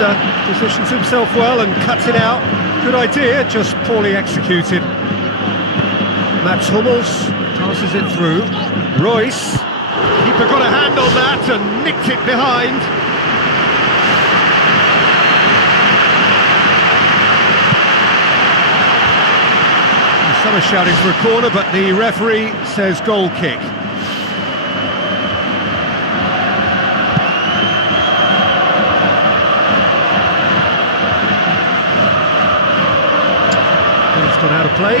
Iniesta positions himself well and cuts it out. Good idea, just poorly executed. Mats Hummels passes it through. Royce, keeper got a hand on that and nicked it behind. Some are shouting for a corner, but the referee says goal kick. It's gone out of play.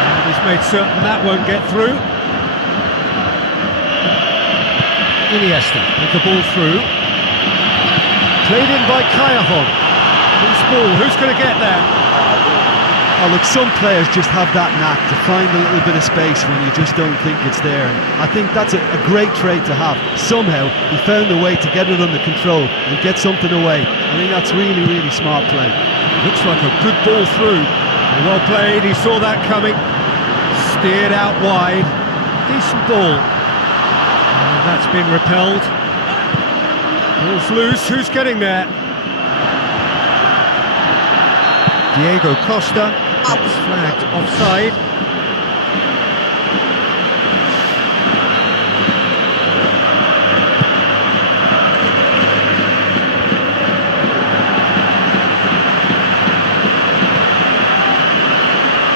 And he's made certain that won't get through. Iniesta with the ball through. Played in by Kayahon. Ball. Who's going to get there? Oh, look, some players just have that knack to find a little bit of space when you just don't think it's there. And I think that's a great trait to have. Somehow he found a way to get it under control and get something away. I think that's really, really smart play. Looks like a good ball through. Well played, he saw that coming. Steered out wide. Decent ball. And that's been repelled. Ball's loose, who's getting there? Diego Costa, it's flagged offside.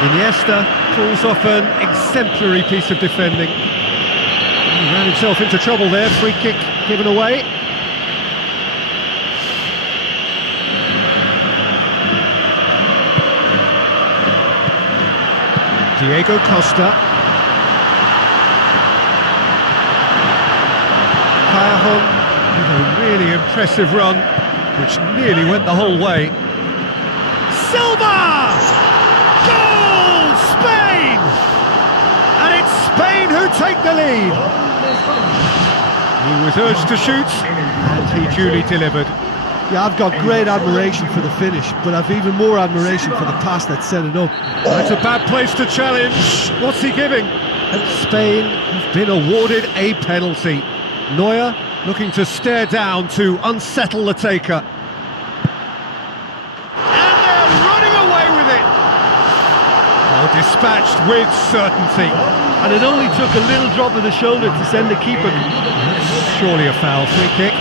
Iniesta pulls off an exemplary piece of defending. He ran himself into trouble there, free kick given away. Diego Costa. Kayahon with a really impressive run, which nearly went the whole way. Silva! Goal! Spain! And it's Spain who take the lead. He was urged to shoot, and he duly delivered. Yeah, I've got great admiration for the finish, but I've even more admiration for the pass that set it up. That's a bad place to challenge. What's he giving? Spain have been awarded a penalty. Neuer looking to stare down to unsettle the taker. And they're running away with it. Oh, dispatched with certainty. And it only took a little drop of the shoulder to send the keeper. Surely a foul. Free kick.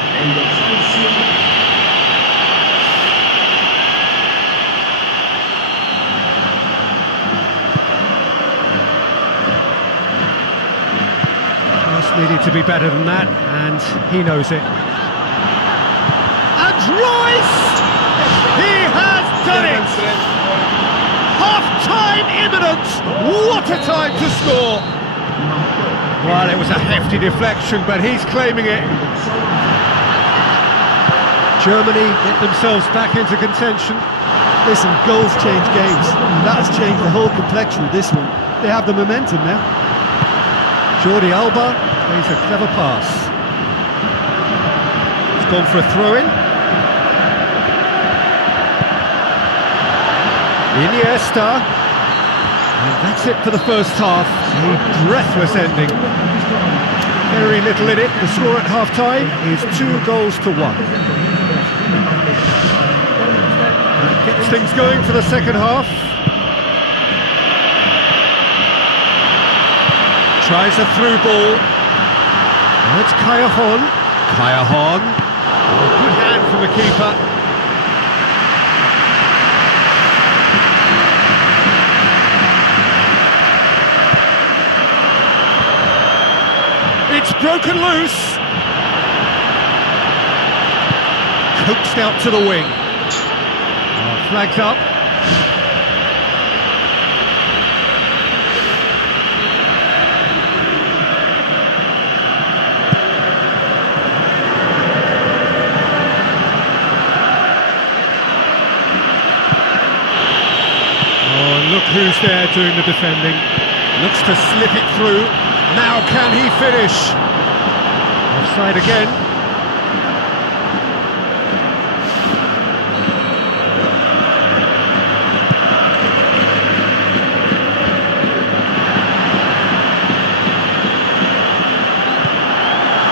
Needed to be better than that, and he knows it. And Royce! He has done it! Half-time imminent! What a time to score! Well, it was a hefty deflection, but he's claiming it. Germany get themselves back into contention. Listen, goals change games, and that has changed the whole complexion of this one. They have the momentum now. Jordi Alba plays a clever pass. He's gone for a throw-in. Iniesta. And that's it for the first half. A breathless ending. Very little in it. The score at half-time is 2-1. That gets things going for the second half. Tries a through ball. Now it's Kayahon. Kayahon. Oh, good hand from the keeper. It's broken loose. Coaxed out to the wing. Oh, flags up. Look who's there doing the defending. Looks to slip it through. Now can he finish? Offside again.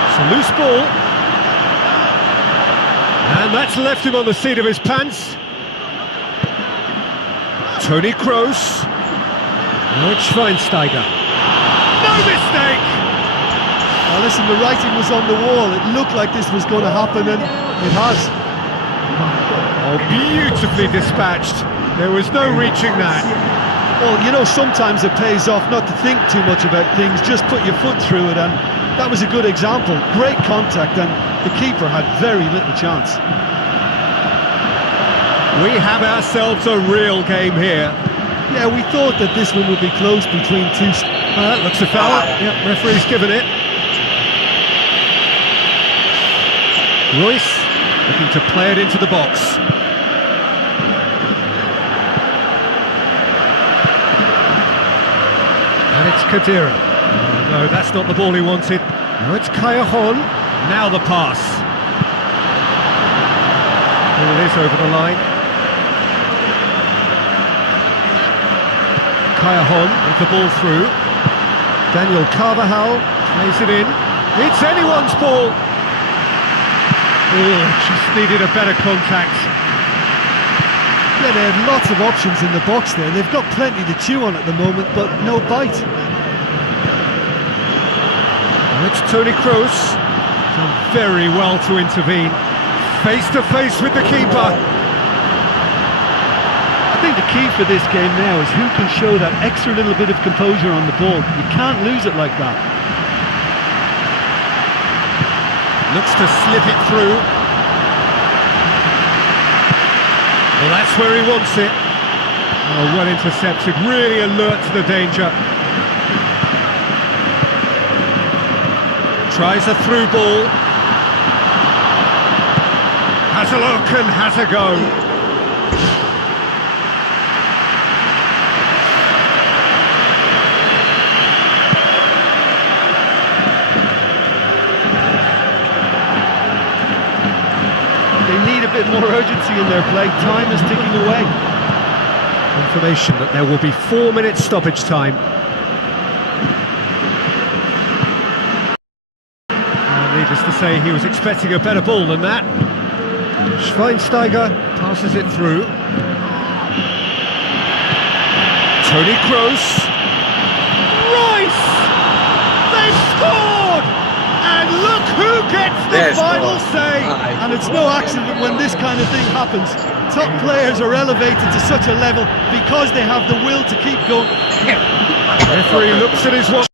It's a loose ball. And that's left him on the seat of his pants. Toni Kroos. Now it's Schweinsteiger. No mistake! Now listen, the writing was on the wall. It looked like this was going to happen, and it has. Oh, beautifully dispatched. There was no reaching that. Well, you know, sometimes it pays off not to think too much about things, just put your foot through it, and that was a good example. Great contact, and the keeper had very little chance. We have ourselves a real game here. Yeah, we thought that this one would be close between two... That looks a foul. Yeah, referee's given it. Royce looking to play it into the box. And it's Khedira. Oh, no, that's not the ball he wanted. Now it's Callejon. Now the pass. Here it is over the line. Callejon with the ball through. Daniel Carvajal plays it in. It's anyone's ball. Oh, just needed a better contact. Yeah, they had lots of options in the box there. They've got plenty to chew on at the moment, but no bite. Now it's Toni Kroos. Done very well to intervene. Face to face with the keeper. I think the key for this game now is who can show that extra little bit of composure on the ball. You can't lose it like that. Looks to slip it through. Well, that's where he wants it. Oh, well intercepted, really alert to the danger. Tries a through ball. Has a look and has a go. They need a bit more urgency in their play. Time is ticking away. Confirmation that there will be 4 minutes stoppage time. Needless to say, he was expecting a better ball than that. Schweinsteiger passes it through. Toni Kroos. Royce! They've scored! And look who gets the final say! And it's no accident when this kind of thing happens. Top players are elevated to such a level because they have the will to keep going. The referee looks at his watch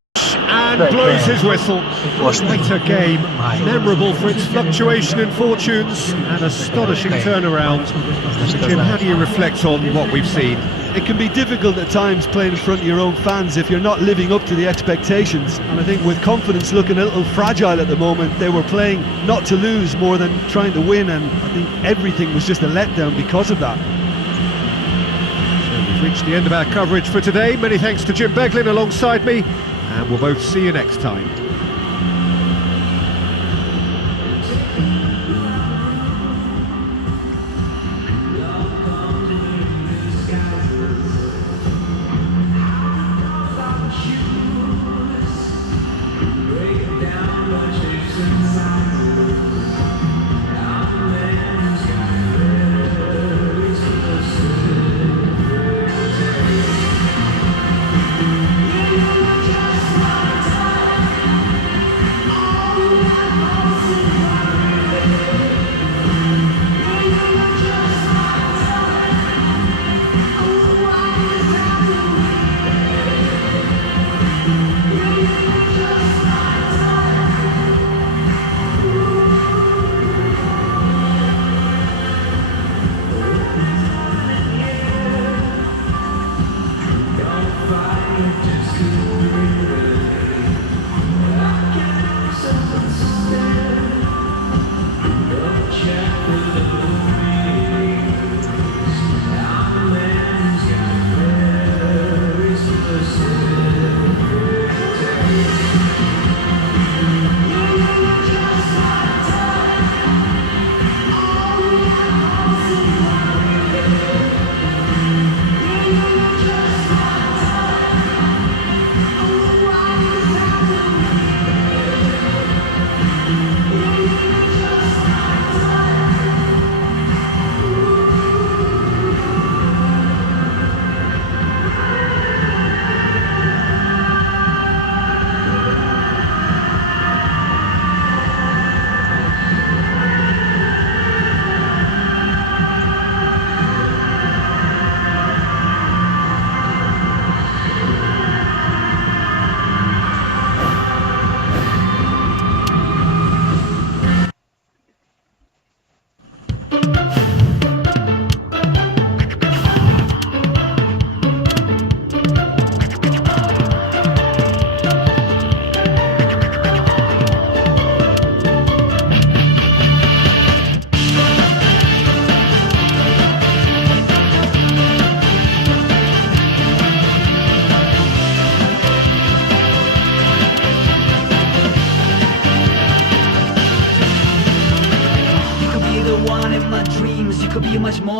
and blows his whistle. Quite a game, memorable for its fluctuation in fortunes and astonishing turnaround. Jim, how do you reflect on what we've seen? It can be difficult at times playing in front of your own fans if you're not living up to the expectations, and I think with confidence looking a little fragile at the moment, they were playing not to lose more than trying to win, and I think everything was just a letdown because of that. So we've reached the end of our coverage for today. Many thanks to Jim Beglin alongside me, and we'll both see you next time.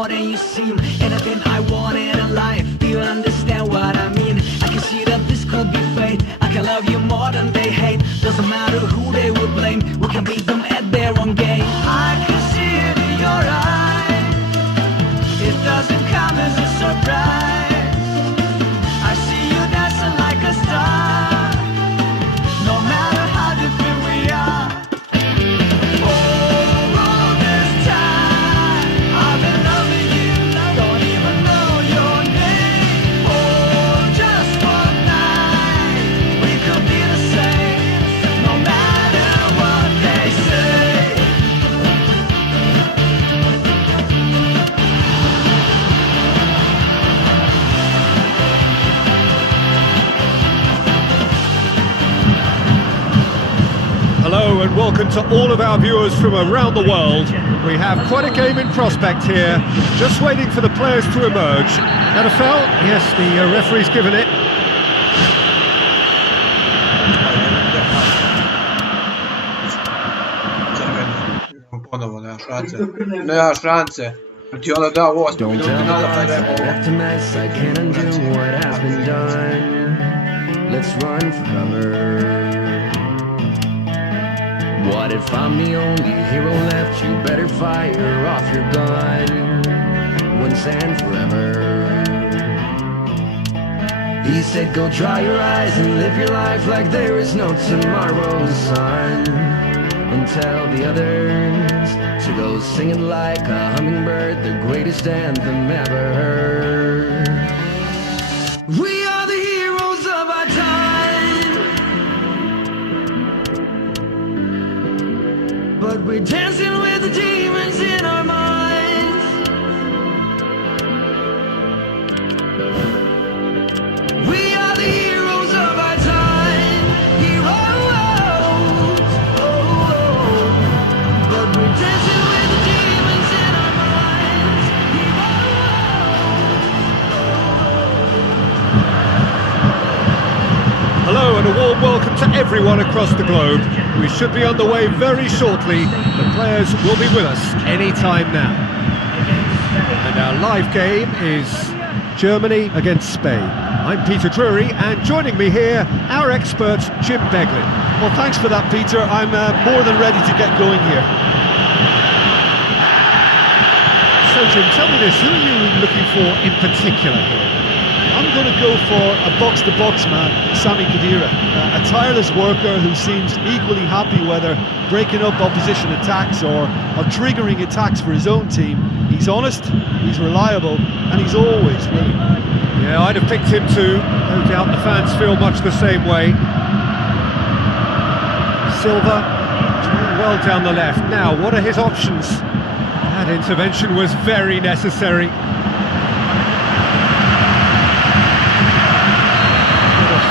more than you seem. Anything I wanted in life, do you understand what I mean? I can see that this could be fate. I can love you more than they hate. Doesn't matter who they would blame, we can beat them at their own game. I can see it in your eyes, it doesn't come as a surprise. I see you dancing like a star, no matter how different we are. For all this time, I've been loving you, don't even know your name. Oh, just one night, we could be the same, no matter what they say. Hello and welcome to all of our viewers from around the world. We have quite a game in prospect here, just waiting for the players to emerge. Got a foul? Yes, the referee's given it. Ponovo, nema šanse. Nema šanse. Ti ona da 8 minuta nazad, ne ovo. Left a mess, I can't undo what has been done. Let's run for cover. What if I'm the only hero left? You better fire off your gun once and forever. He said go dry your eyes and live your life like there is no tomorrow, son. And tell the others to go singing like a hummingbird, the greatest anthem ever heard. We are the heroes of our time, but we're dancing with the demons in our minds. We are the heroes of our time, heroes. Oh, but we're dancing with the demons in our minds, Hello and a warm welcome to everyone across the globe. We should be underway very shortly. The players will be with us any time now. And our live game is Germany against Spain. I'm Peter Drury, and joining me here, our expert Jim Beglin. Well, thanks for that, Peter. I'm more than ready to get going here. So Jim, tell me this, who are you looking for in particular here? I'm going to go for a box-to-box man, Sami Khedira, a tireless worker who seems equally happy whether breaking up opposition attacks or triggering attacks for his own team. He's honest, he's reliable, and he's always willing. Yeah, I'd have picked him too. No doubt the fans feel much the same way. Silva, doing well down the left. Now, what are his options? That intervention was very necessary.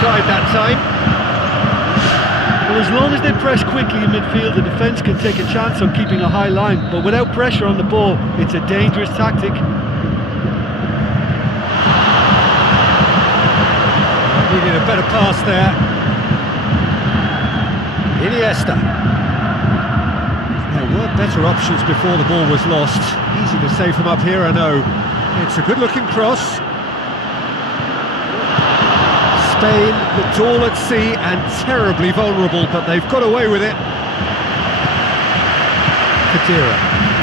Offside that time. Well, as long as they press quickly in midfield, the defence can take a chance on keeping a high line, but without pressure on the ball, it's a dangerous tactic. Needed a better pass there. Iniesta. There were better options before the ball was lost. Easy to save from up here, I know. It's a good-looking cross. Spain looked all at sea and terribly vulnerable, but they've got away with it. Khedira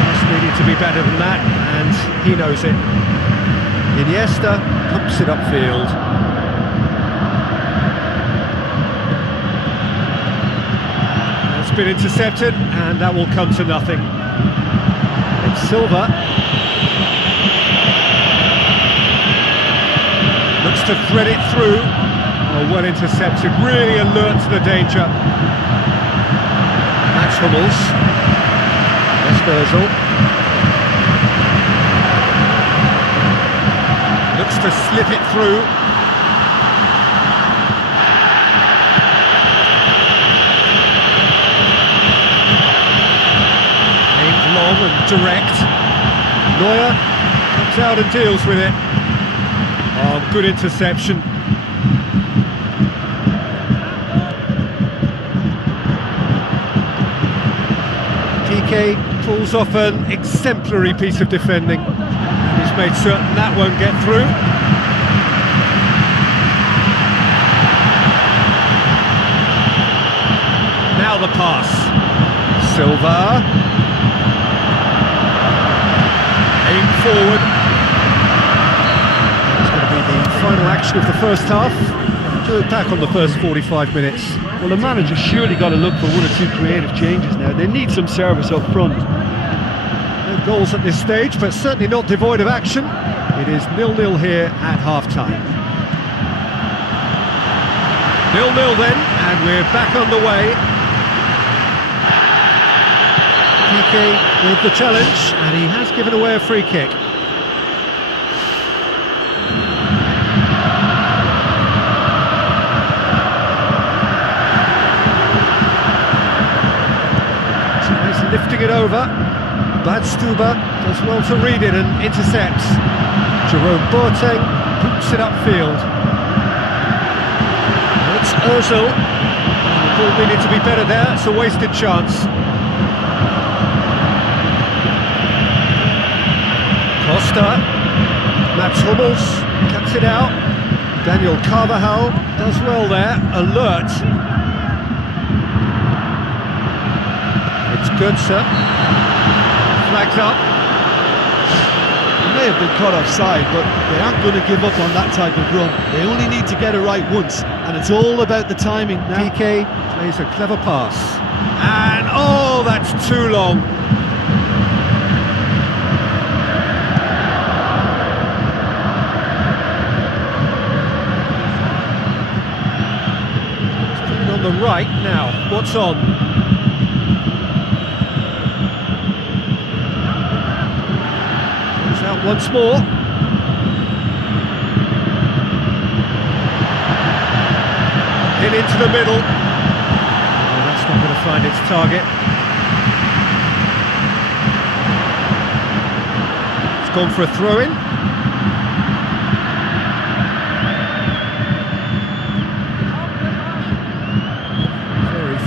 just needed to be better than that, and he knows it. Iniesta pumps it upfield. That's been intercepted, and that will come to nothing. It's Silva. Looks to thread it through. Oh, well intercepted, really alert to the danger. That's Hummels. Esperzel. Looks to slip it through. Aimed long and direct. Neuer comes out and deals with it. Oh, good interception. PK pulls off an exemplary piece of defending. made certain that won't get through. Now the pass. Silva. Aim forward. It's going to be the final action of the first half. To look back on the first 45 minutes. Well, the manager's surely got to look for one or two creative changes now. They need some service up front. No goals at this stage, but certainly not devoid of action. It is 0-0 here at half-time. 0-0 then, and we're back underway. Piqué with the challenge, and he has given away a free kick. He's lifting it over. Badstuber does well to read it and intercepts. Jerome Boateng boots it upfield. It's Ozil. The ball needed to be better there, it's a wasted chance. Costa, Mats Hummels cuts it out. Daniel Carvajal does well there, alert. It's Götze, flags up. They may have been caught offside, but they aren't going to give up on that type of run. They only need to get it right once, and it's all about the timing now. Piqué plays a clever pass. And, oh, that's too long. On the right now, what's on? It's out once more. In into the middle. Oh, that's not going to find its target. It's gone for a throw-in.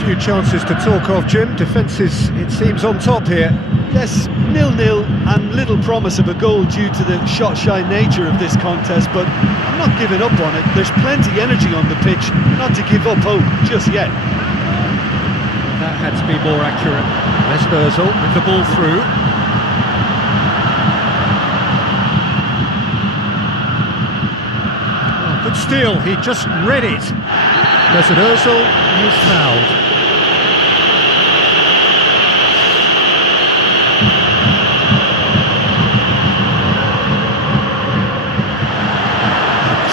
Few chances to talk of, Jim. Defence is, it seems, on top here. Yes, 0-0 and little promise of a goal due to the shot-shy nature of this contest, but I'm not giving up on it. There's plenty energy on the pitch, not to give up hope just yet. That had to be more accurate. Mesut Ozil with the ball through. Oh, good steal, he just read it. Mesut Ozil is fouled.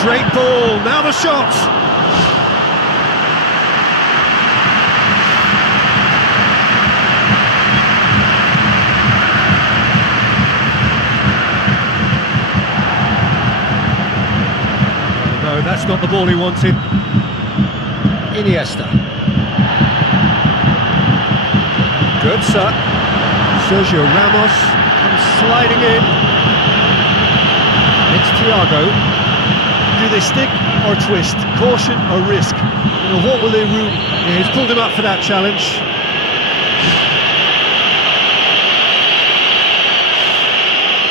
Great ball, now the shot! No, that's not the ball he wanted. Iniesta. Götze. Sergio Ramos comes sliding in. It's Thiago. Do they stick or twist? Caution or risk? You know, what will they rule? Yeah, he's pulled him up for that challenge.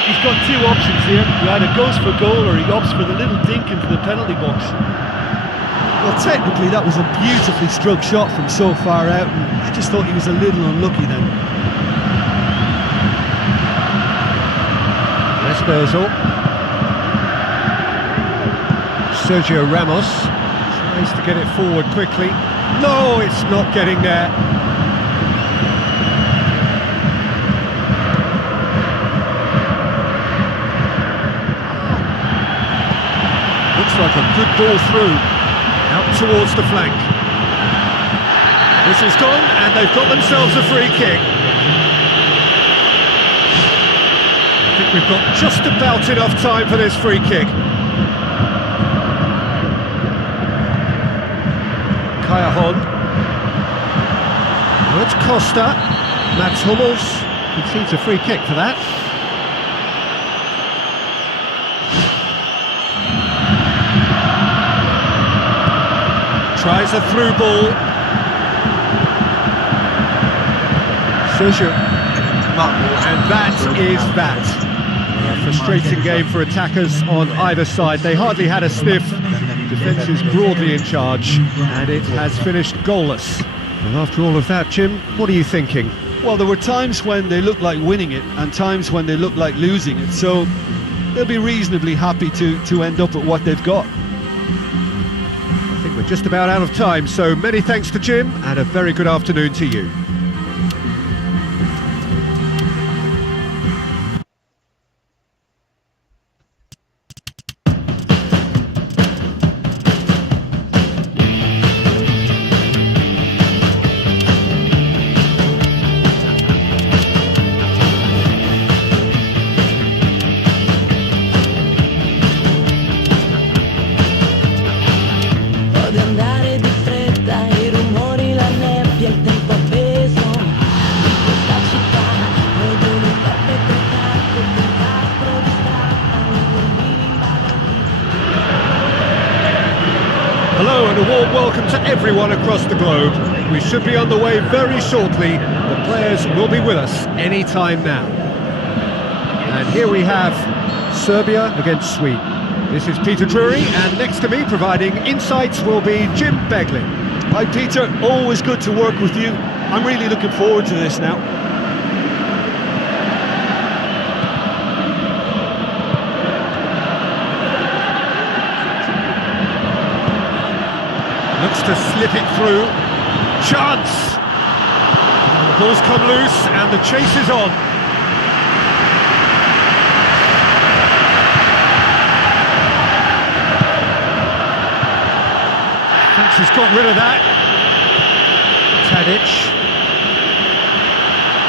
He's got two options here. He either goes for goal or he opts for the little dink into the penalty box. Well, technically that was a beautifully struck shot from so far out, and I just thought he was a little unlucky then. Mesut Ozil. Sergio Ramos tries to get it forward quickly. No, it's not getting there. Looks like a good ball through, out towards the flank. Whistle's gone, and they've got themselves a free kick. I think we've got just about enough time for this free kick. Kajahon. Oh, it's Costa. Mats Hummels concedes a free kick for that. Tries a through ball. Sergio. And that is that. Frustrating game for attackers on either side. They hardly had a sniff. Defence is broadly in charge, and it has finished goalless. Well, after all of that, Jim, what are you thinking? Well, there were times when they looked like winning it and times when they looked like losing it, so they'll be reasonably happy to end up at what they've got. I think we're just about out of time, so many thanks to Jim, and a very good afternoon to you. Odio andare di fretta, i rumori, la nebbia, il tempo appeso in questa città. Odio l'interpretato, il disastro distratto, i bambini imbarazzati. Hello and a warm welcome to everyone across the globe. We should be on the way very shortly. The players will be with us any time now. And here we have Serbia against Sweden. This is Peter Drury, and next to me providing insights will be Jim Beglin. Hi Peter, always good to work with you. I'm really looking forward to this now. Looks to slip it through. Chance! The ball's come loose and the chase is on. He's got rid of that. Tadic.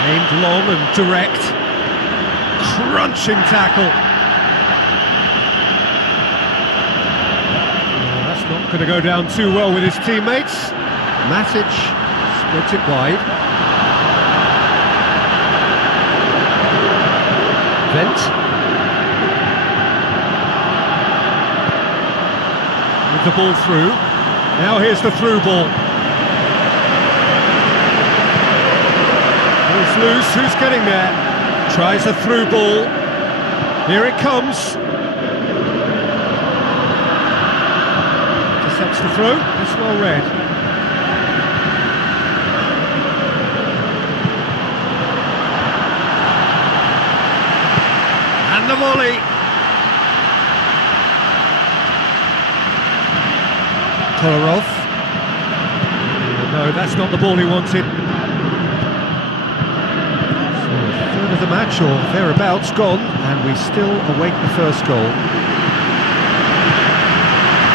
Aimed long and direct. Crunching tackle. Oh, that's not going to go down too well with his teammates. Matic spreads it wide. Vent. With the ball through. Now here's the through ball. Ball's loose, who's getting there? Tries a through ball. Here it comes. Intercepts the throw, it's well read. And the volley. Kolarov. No, that's not the ball he wanted. So a third of the match, or thereabouts, gone, and we still await the first goal.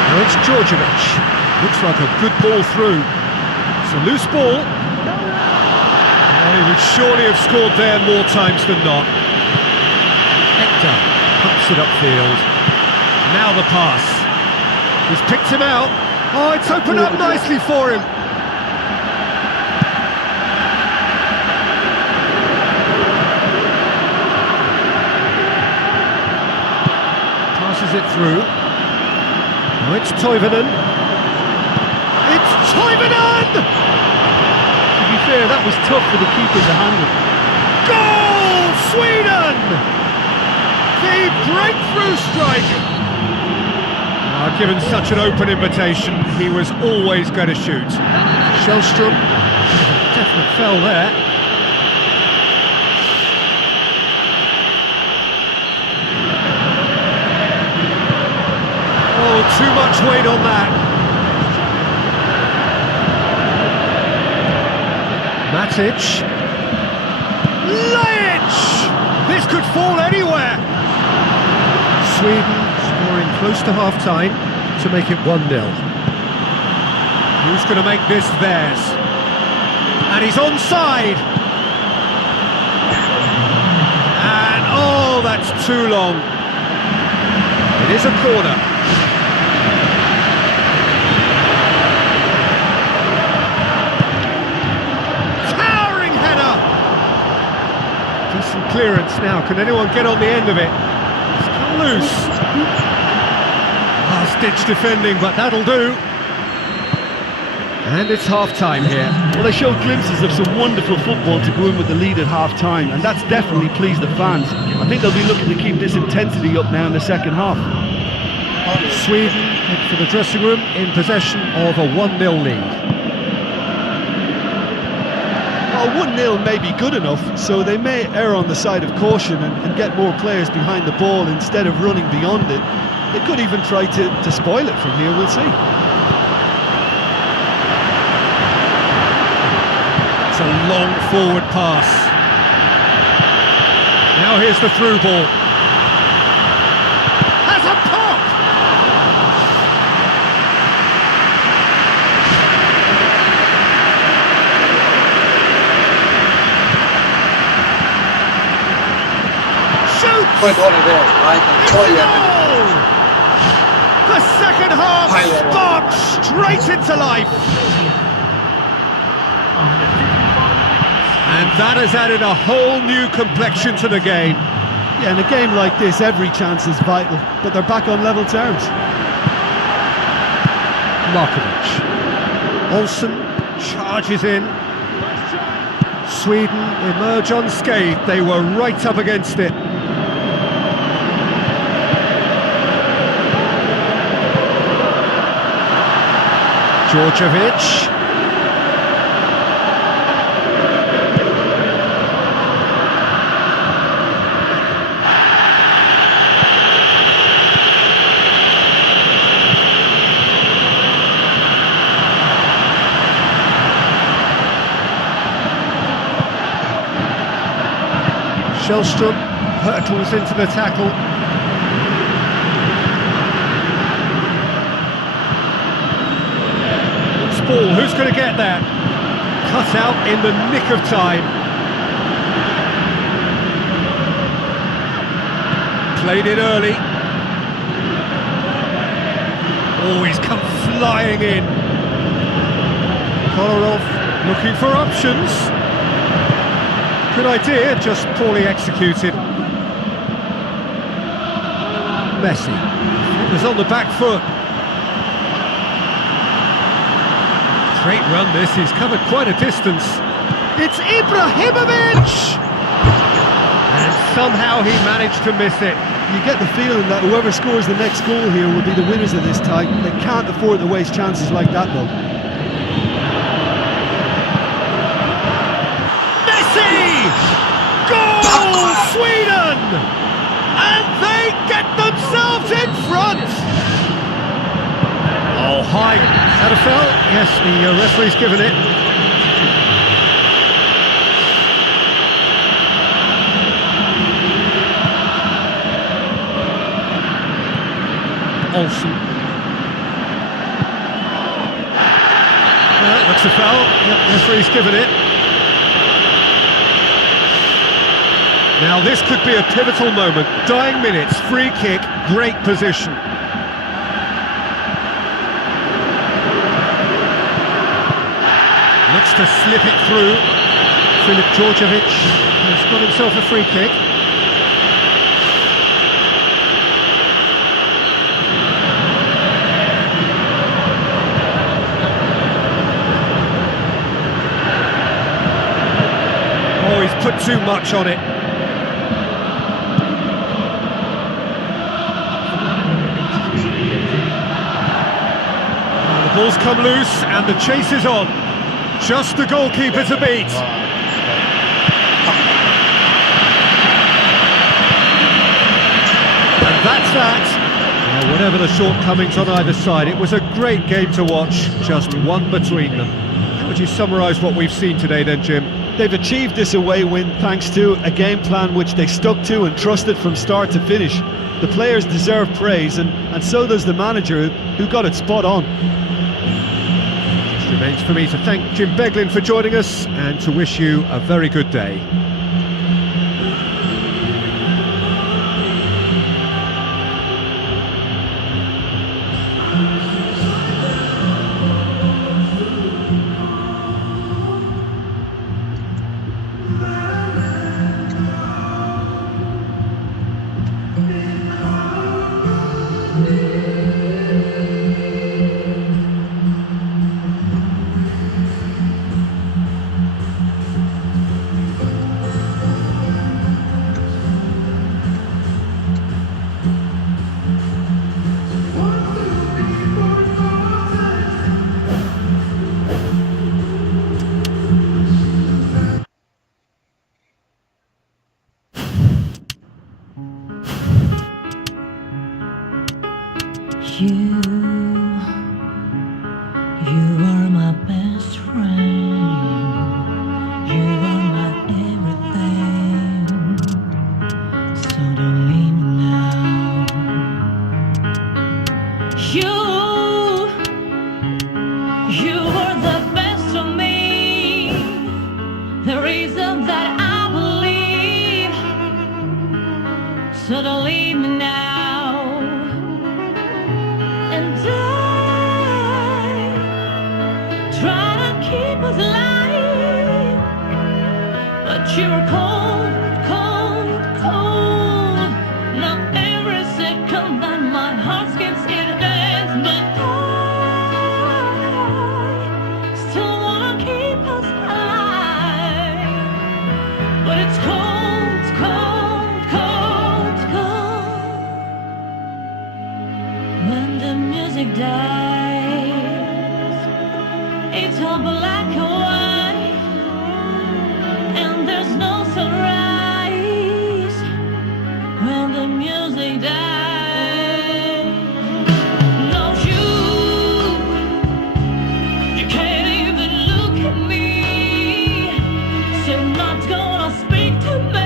Now it's Djordjevic. Looks like a good ball through. It's a loose ball. Well, he would surely have scored there more times than not. Hector pumps it upfield. Now the pass. He's picked him out. Oh, it's opened up nicely for him. Passes it through. Now it's Toivonen. It's Toivonen! To be fair, that was tough for the keeper to handle. Goal! Sweden! The breakthrough strike! Given such an open invitation, he was always going to shoot. Shellstrom, definite foul there. Oh, too much weight on that. Matic. Lajic! This could fall anywhere. Sweden scoring close to half-time to make it 1-0. Who's going to make this theirs? And he's onside! And, oh, that's too long. It is a corner. Towering header! Decent clearance now. Can anyone get on the end of it? It's come loose. Last-ditch defending, but that'll do. And it's half-time here. Well, they showed glimpses of some wonderful football to go in with the lead at half-time, and that's definitely pleased the fans. I think they'll be looking to keep this intensity up now in the second half. Sweden head for the dressing room in possession of a 1-0 lead. Well, 1-0 may be good enough, so they may err on the side of caution and get more players behind the ball instead of running beyond it. They could even try to spoil it from here, we'll see. It's a long forward pass. Now here's the through ball. Has a pop! Shoots! Poi buone gol, vai, Goal! The second half sparks straight into life. And that has added a whole new complexion to the game. Yeah, in a game like this, every chance is vital, but they're back on level terms. Markovic. Olsen charges in. Sweden emerge unscathed. They were right up against it. Djordjevic. Shellstrom hurtles into the tackle. It's ball, who's going to get that? Cut out in the nick of time. Played it early. Oh, he's come flying in. Kolarov looking for options. Good idea, just poorly executed. Messi. It was on the back foot. Great run this, he's covered quite a distance. It's Ibrahimovic! And somehow he managed to miss it. You get the feeling that whoever scores the next goal here will be the winners of this tie. They can't afford to waste chances like that, though. Goal, Sweden! And they get themselves in front! Oh, high. Is that a foul? Yes, the referee's given it. Olsen. That's a foul. Yep, referee's given it. Now this could be a pivotal moment. Dying minutes, free kick, great position. Looks to slip it through. Filip Djordjevic has got himself a free kick. Oh, he's put too much on it. Ball's come loose and the chase is on. Just the goalkeeper to beat. And that's that. Well, whatever the shortcomings on either side, it was a great game to watch, just one between them. How would you summarise what we've seen today then, Jim? They've achieved this away win thanks to a game plan which they stuck to and trusted from start to finish. The players deserve praise, and so does the manager, who got it spot on. Remains for me to thank Jim Beglin for joining us and to wish you a very good day. You are my best friend. You are my everything. So don't leave me now. You are the best of me. The reason that I believe. So don't leave me now. And try to keep us alive, but you're cold, cold, cold. Not every second that my heart skips it ends, but I still wanna keep us alive. But it's cold, cold, cold, cold. When the music dies, it's all black and white, and there's no sunrise. When the music dies, no, you can't even look at me. So you're not gonna speak to me.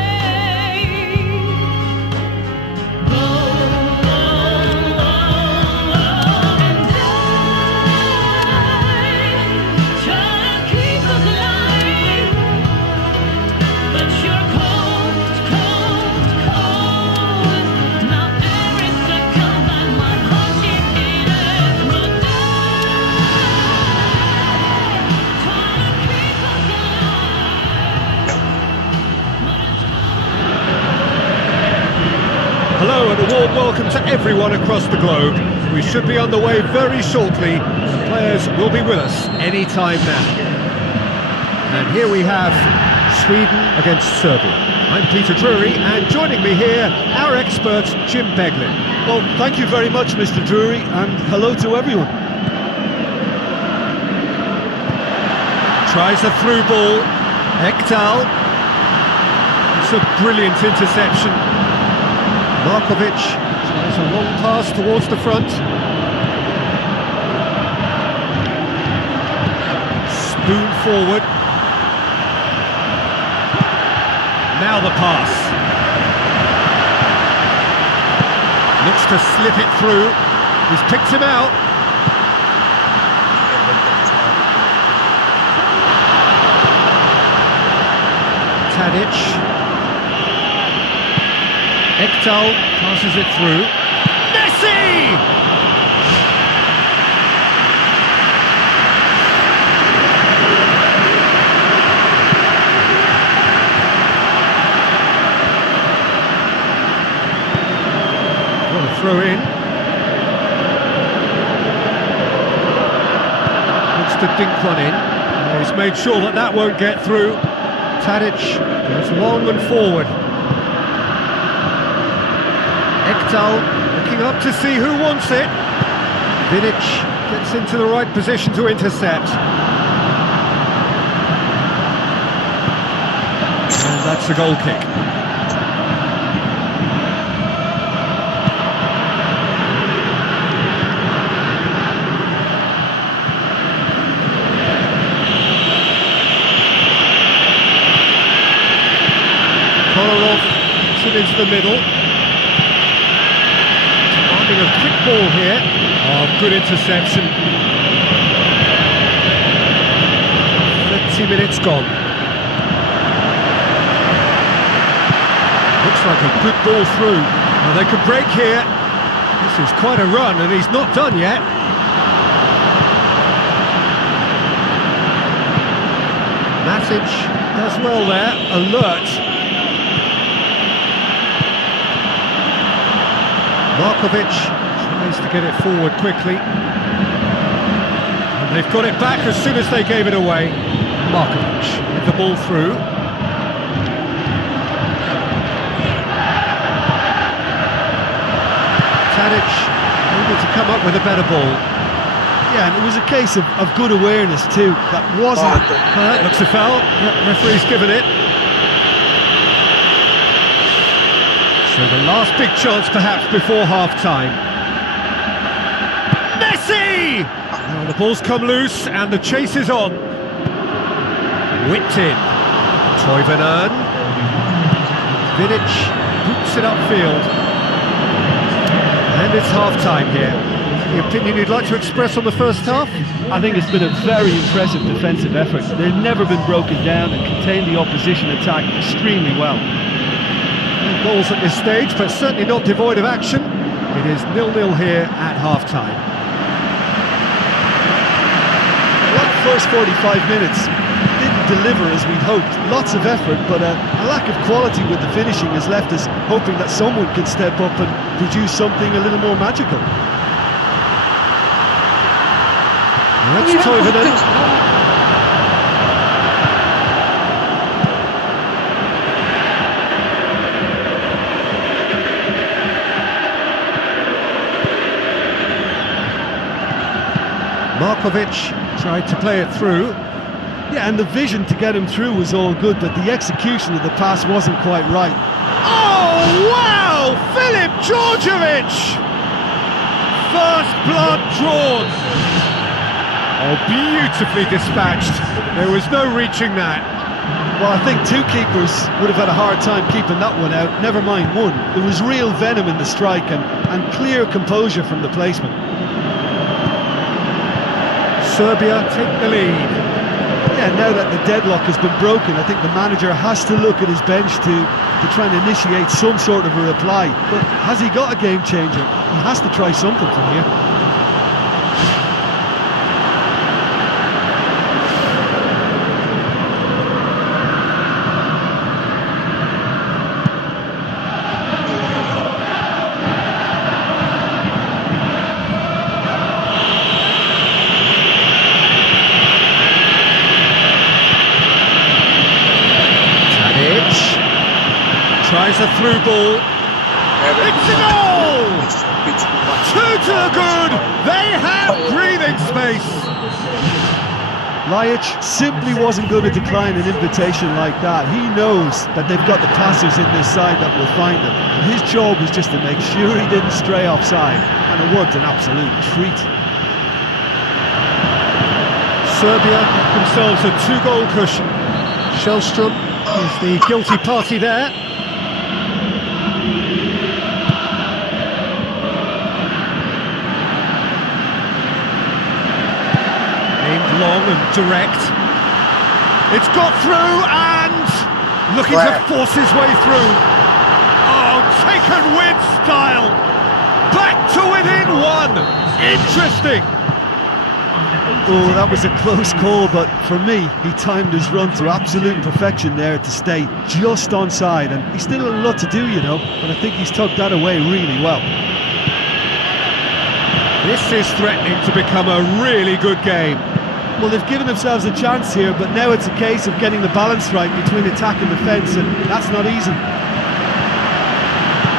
Hello and a warm welcome to everyone across the globe. We should be on the way very shortly. The players will be with us any time now. And here we have Sweden against Serbia. I'm Peter Drury, and joining me here, our expert Jim Beglin. Well, thank you very much, Mr. Drury, and hello to everyone. Tries a through ball. Ekdal. It's a brilliant interception. Markovic tries a long pass towards the front. Spoon forward. Now the pass. Looks to slip it through. He's picked him out. Tadic. Ekdal passes it through. Messi! What a throw in. Looks to dink one in. He's made sure that that won't get through. Tadic goes long and forward. Ekdal looking up to see who wants it. Vidic gets into the right position to intercept. And that's a goal kick. Kolarov puts it into the middle. A quick ball here. Oh, good interception. 30 minutes gone. Looks like a good ball through. Well, they could break here. This is quite a run, and he's not done yet. Matic does well there, alert. Markovic tries to get it forward quickly. And they've got it back as soon as they gave it away. Markovic with the ball through. Tadic able to come up with a better ball. Yeah, and it was a case of good awareness too. That wasn't... That looks a foul. Referee's given it. So the last big chance perhaps before half-time. Lee! Now the ball's come loose and the chase is on. Whipped in. Toivonen. Vidic boots it upfield. And it's half-time here. The opinion you'd like to express on the first half? I think it's been a very impressive defensive effort. They've never been broken down and contained the opposition attack extremely well. No goals at this stage, but certainly not devoid of action. It is 0-0 here at half-time. That first 45 minutes didn't deliver as we'd hoped. Lots of effort, but a lack of quality with the finishing has left us hoping that someone can step up and produce something a little more magical. That's Toivonen. Markovic tried to play it through. Yeah, and the vision to get him through was all good, but the execution of the pass wasn't quite right. Oh, wow! Filip Djordjevic! First blood drawn. Oh, beautifully dispatched. There was no reaching that. Well, I think two keepers would have had a hard time keeping that one out, never mind one. There was real venom in the strike and clear composure from the placement. Serbia take the lead. Yeah, now that the deadlock has been broken, I think the manager has to look at his bench to try and initiate some sort of a reply. But has he got a game changer? He has to try something from here. Tries a through ball. It's a goal! 2 to the good! They have breathing space! Lajic simply wasn't going to decline an invitation like that. He knows that they've got the passers in this side that will find him. And his job was just to make sure he didn't stray offside. And it worked an absolute treat. Serbia have themselves a 2-goal cushion. Shellstrom is the guilty party there. Long and direct. It's got through and looking to force his way through. Oh, taken with style. Back to within 1. Interesting. Oh, that was a close call, but for me, he timed his run to absolute perfection there to stay just onside, and he's still a lot to do, you know, but I think he's tucked that away really well. This is threatening to become a really good game. Well, they've given themselves a chance here, but now it's a case of getting the balance right between attack and defence, and that's not easy.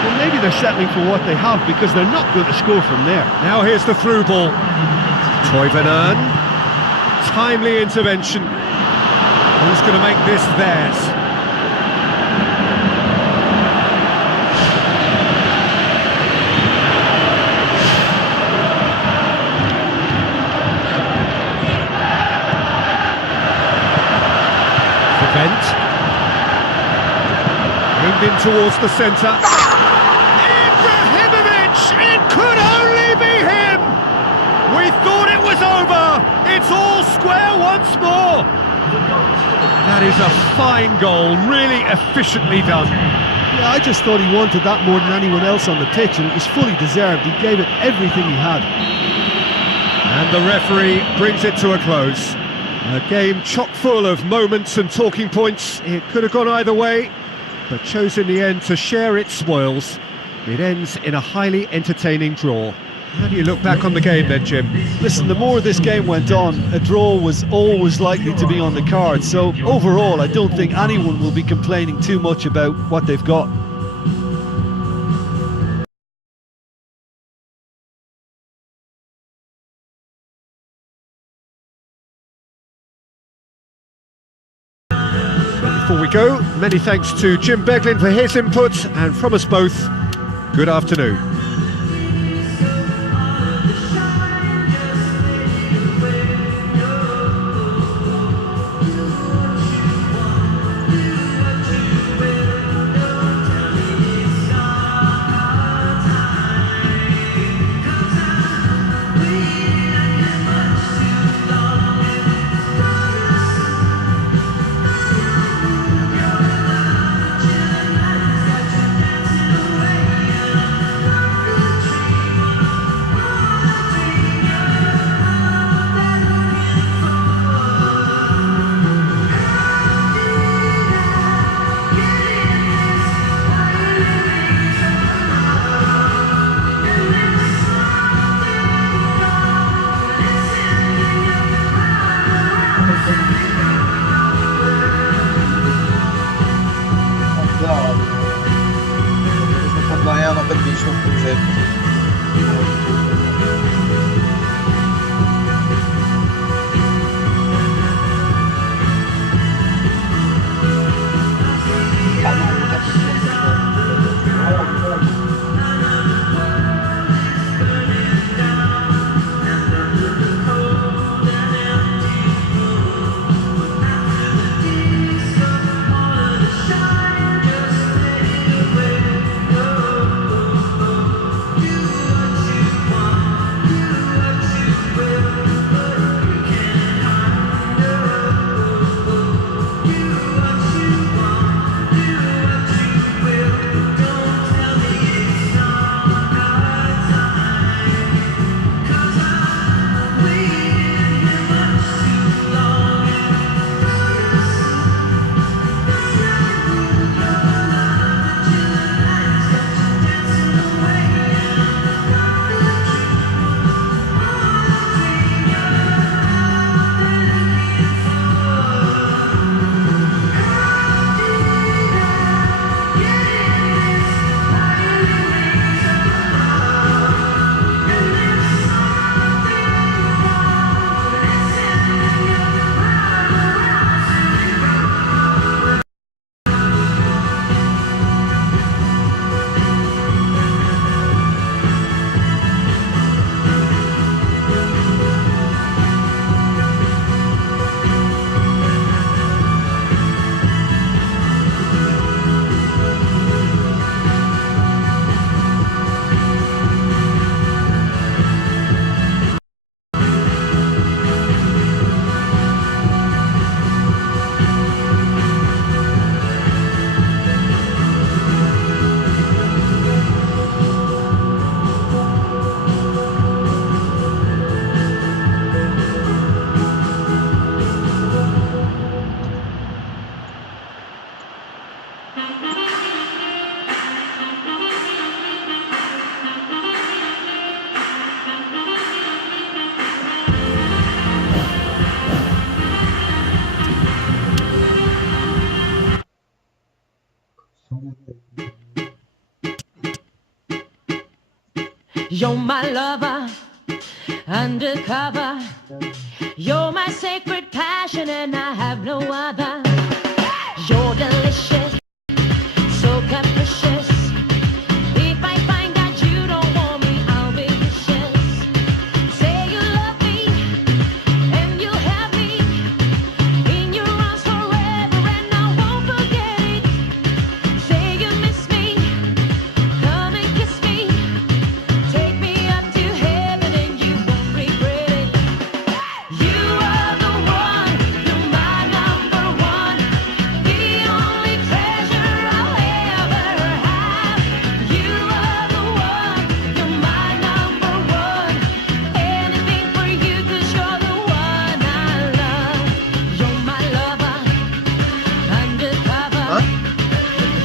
Well, maybe they're settling for what they have because they're not going to score from there. Now here's the through ball. Toivonen. Timely intervention. Who's going to make this theirs? Aimed in towards the centre. Ibrahimovic! It could only be him! We thought it was over! It's all square once more! That is a fine goal, really efficiently done. Yeah, I just thought he wanted that more than anyone else on the pitch, and it was fully deserved. He gave it everything he had. And the referee brings it to a close. A game chock full of moments and talking points. It could have gone either way, but chose in the end to share its spoils. It ends in a highly entertaining draw. How do you look back on the game then, Jim? Listen, the more this game went on, a draw was always likely to be on the card. So overall, I don't think anyone will be complaining too much about what they've got. Before we go, many thanks to Jim Beglin for his input, and from us both, good afternoon. You're my lover, undercover. You're my sacred passion and I have no other. You're delicious, so capricious. If I find out you don't want me, I'll be vicious. Say you love me and you'll have me in your arms forever and I won't forget it. Say you miss me, come and kiss me. Take me up to heaven and you won't regret it. You are the one, you're my number one, the only treasure I'll ever have. You are the one, you're my number one, anything for you 'cause you're the one I love. You're my lover, undercover.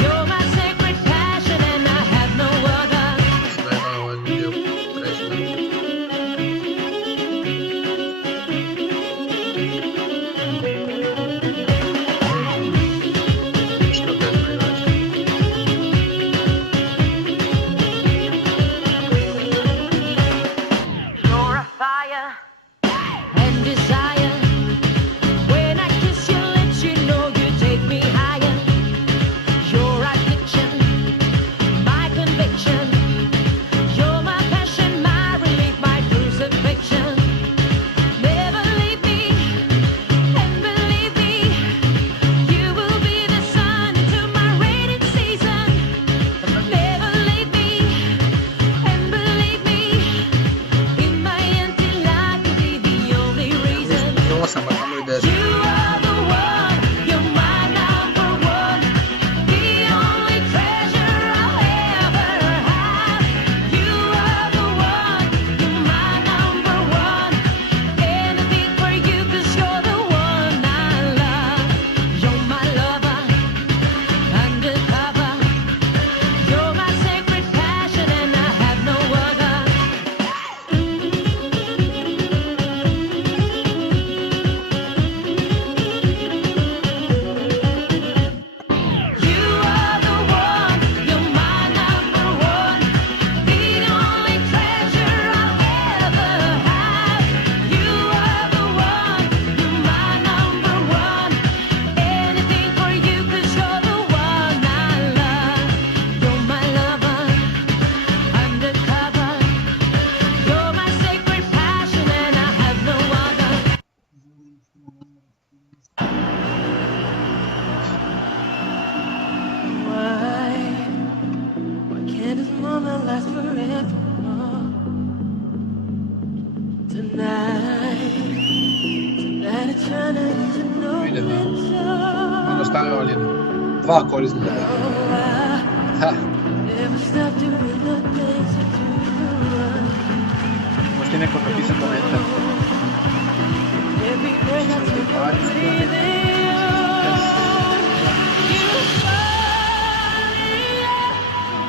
You're my sacred passion and I have no other. You're a fire and desire. When I kiss your lips, you know you take me higher. Your addiction, my conviction. You're my passion, my relief, my crucifixion. Never leave me, and believe me, you will be the sun into my rainy season. Never leave me, and believe me, in my empty life you'll be the only reason. You are the one, you're my number one, the only treasure I'll ever have. You are the one, you're my number one, anything for you 'cause you're the one I love. You're my lover, undercover. You're my sacred passion and I have no other. You are the one, you're my number one, the only treasure I'll ever have. You are the one, you're my number one, anything for you 'cause you're the one I love. You're my lover, undercover. You're my sacred passion and I have no other. Why can't this moment last forever? Tonight it's turning into no Quando stavo valendo 2 korisnika. Ha, Never stop doing the things you do. možete neko napisati komentar. Every breath I take, I'm breathing. You find me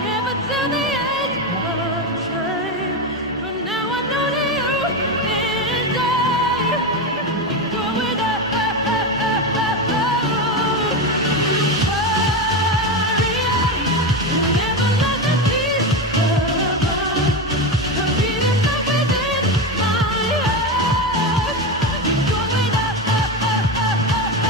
never till the end of time. But now I know that you and I going up. Never let the tears cover. I'm beating up within my heart. Going up.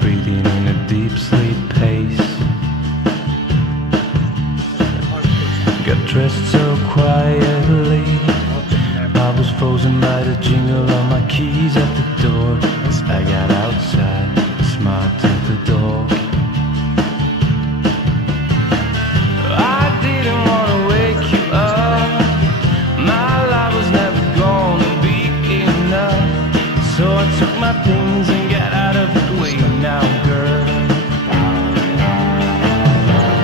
breathing in a deep sleep pace. Got dressed so quietly, I was frozen by the jingle of my keys at the door. As I got outside, smiled to the door. I didn't want to wake you up, my life was never gonna be enough. So I took my things and got out of the way now, girl.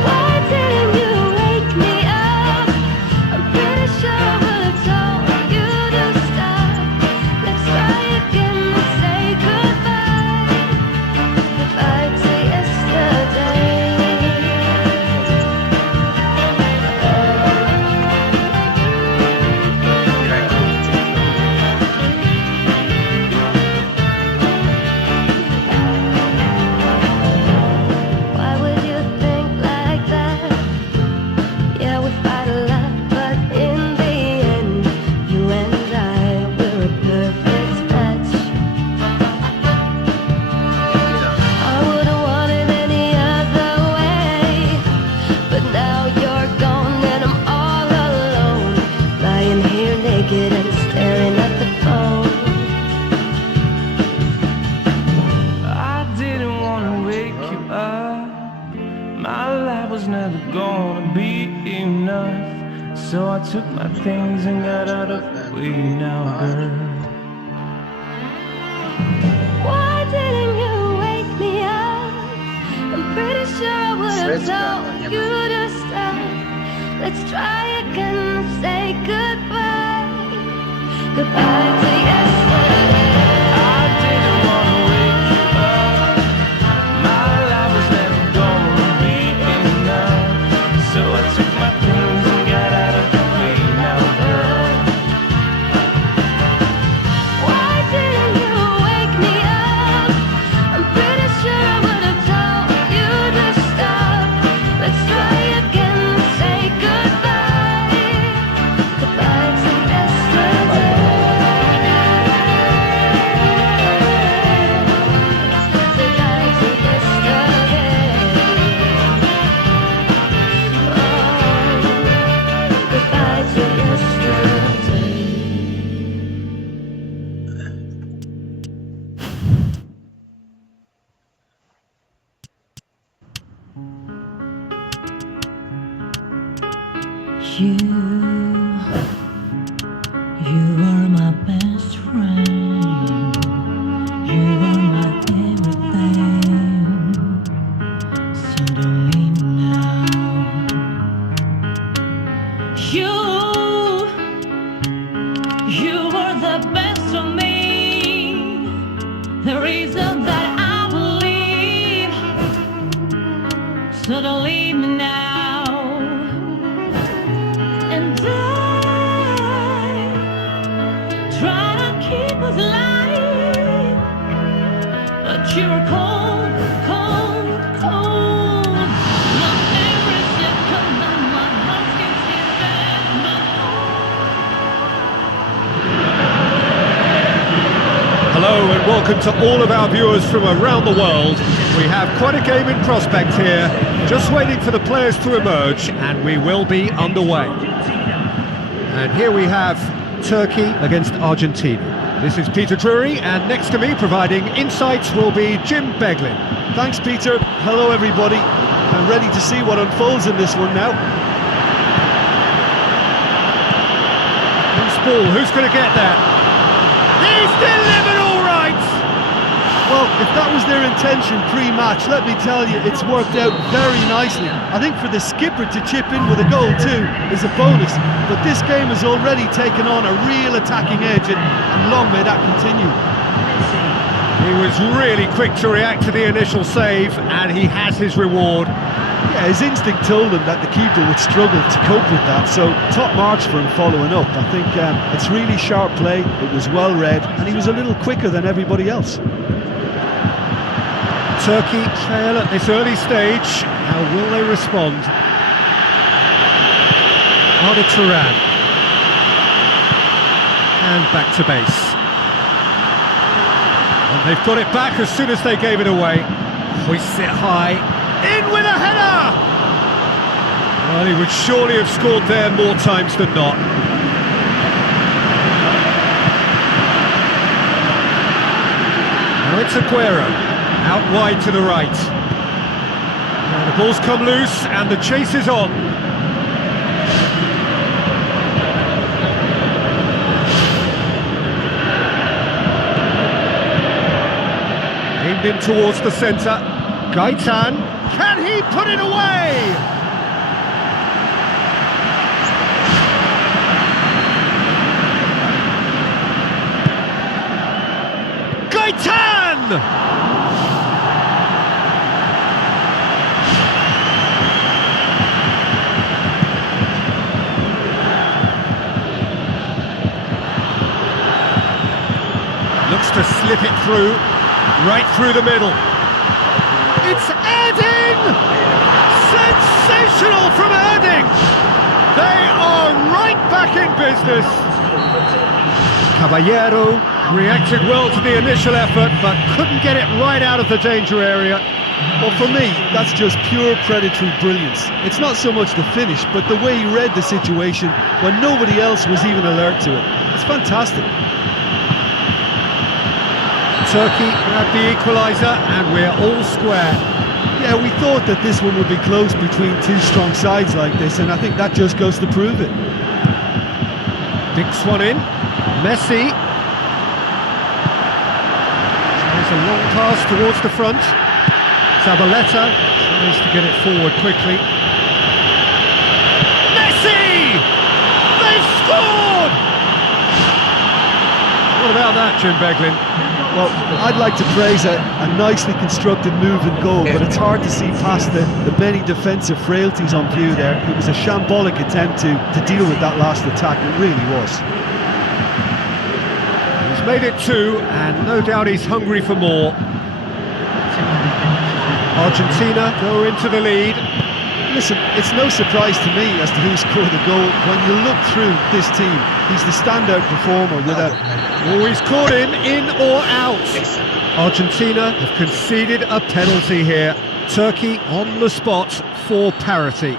Why didn't you wake me up? I'm pretty sure I would've told you to stop. Let's try again and say goodbye. Goodbye to yesterday. Why would you think like that? Yeah, we fight a lot, but in the end, you and I, we're a perfect match. I wouldn't want it any other way, but now you're gone and I'm all alone, lying here naked and staring at the phone. I didn't want to wake you up, my life was never gonna be enough. So I took my things and got out of the way now, girl. Why didn't you wake me up? I'm pretty sure I would've told you to stop. Let's try again and say goodbye. Goodbye to yesterday. I didn't want to wake you up, my life was never gonna be enough. So I took my things and got out of the way now, girl. Why didn't you wake me up? I'm pretty sure I would've told you to stop. Let's try again and say goodbye. Goodbye to yesterday. Goodbye to yesterday. Oh, goodbye to yesterday. You are my best friend. You are my everything. So don't leave me now. You are the best of me. The reason that I believe. So don't leave me now. And I try to keep us alive, but you're cold, cold, cold. Not every second that my heart gets hit back, Hello and welcome to all of our viewers from around the world. We have quite a game in prospect here, just waiting for the players to emerge, and we will be underway. And here we have Turkey against Argentina. This is Peter Drury, and next to me providing insights will be Jim Beglin. Thanks, Peter. Hello, everybody. I'm ready to see what unfolds in this one now. Loose ball, who's going to get that? He's delivered all right! Well, if that was their intention pre-match, let me tell you, it's worked out very nicely. I think for the skipper to chip in with a goal too is a bonus, but this game has already taken on a real attacking edge, and long may that continue. He was really quick to react to the initial save, and he has his reward. Yeah, his instinct told him that the keeper would struggle to cope with that, so top marks for him following up. I think it's really sharp play, it was well read, and he was a little quicker than everybody else. Turkey trail at this early stage. How will they respond? Arda Turan. And back to base. And they've got it back as soon as they gave it away. Hoists it high. In with a header! Well, he would surely have scored there more times than not. Now it's Aguero, out wide to the right. Now the ball's come loose and the chase is on. Aimed in towards the centre. Gaitan, can he put it away? Gaitan! Looks to slip it through, right through the middle. It's Erding! Sensational from Erding! They are right back in business. Caballero reacted well to the initial effort, but couldn't get it right out of the danger area. Well, for me, that's just pure predatory brilliance. It's not so much the finish, but the way he read the situation when nobody else was even alert to it. It's fantastic. Turkey grabbed the equaliser and we're all square. Yeah, we thought that this one would be close between two strong sides like this, and I think that just goes to prove it. Dinks one in. Messi. Tries a long pass towards the front. Zabaleta tries to get it forward quickly. Messi! They've scored! What about that, Jim Beglin? Well, I'd like to praise a nicely constructed move and goal, but it's hard to see past the many defensive frailties on view there. It was a shambolic attempt to deal with that last attack, it really was. He's made it 2, and no doubt he's hungry for more. Argentina go into the lead. Listen, it's no surprise to me as to who scored the goal. When you look through this team, he's the standout performer with a... Always caught him in or out. Argentina have conceded a penalty here. Turkey on the spot for parity.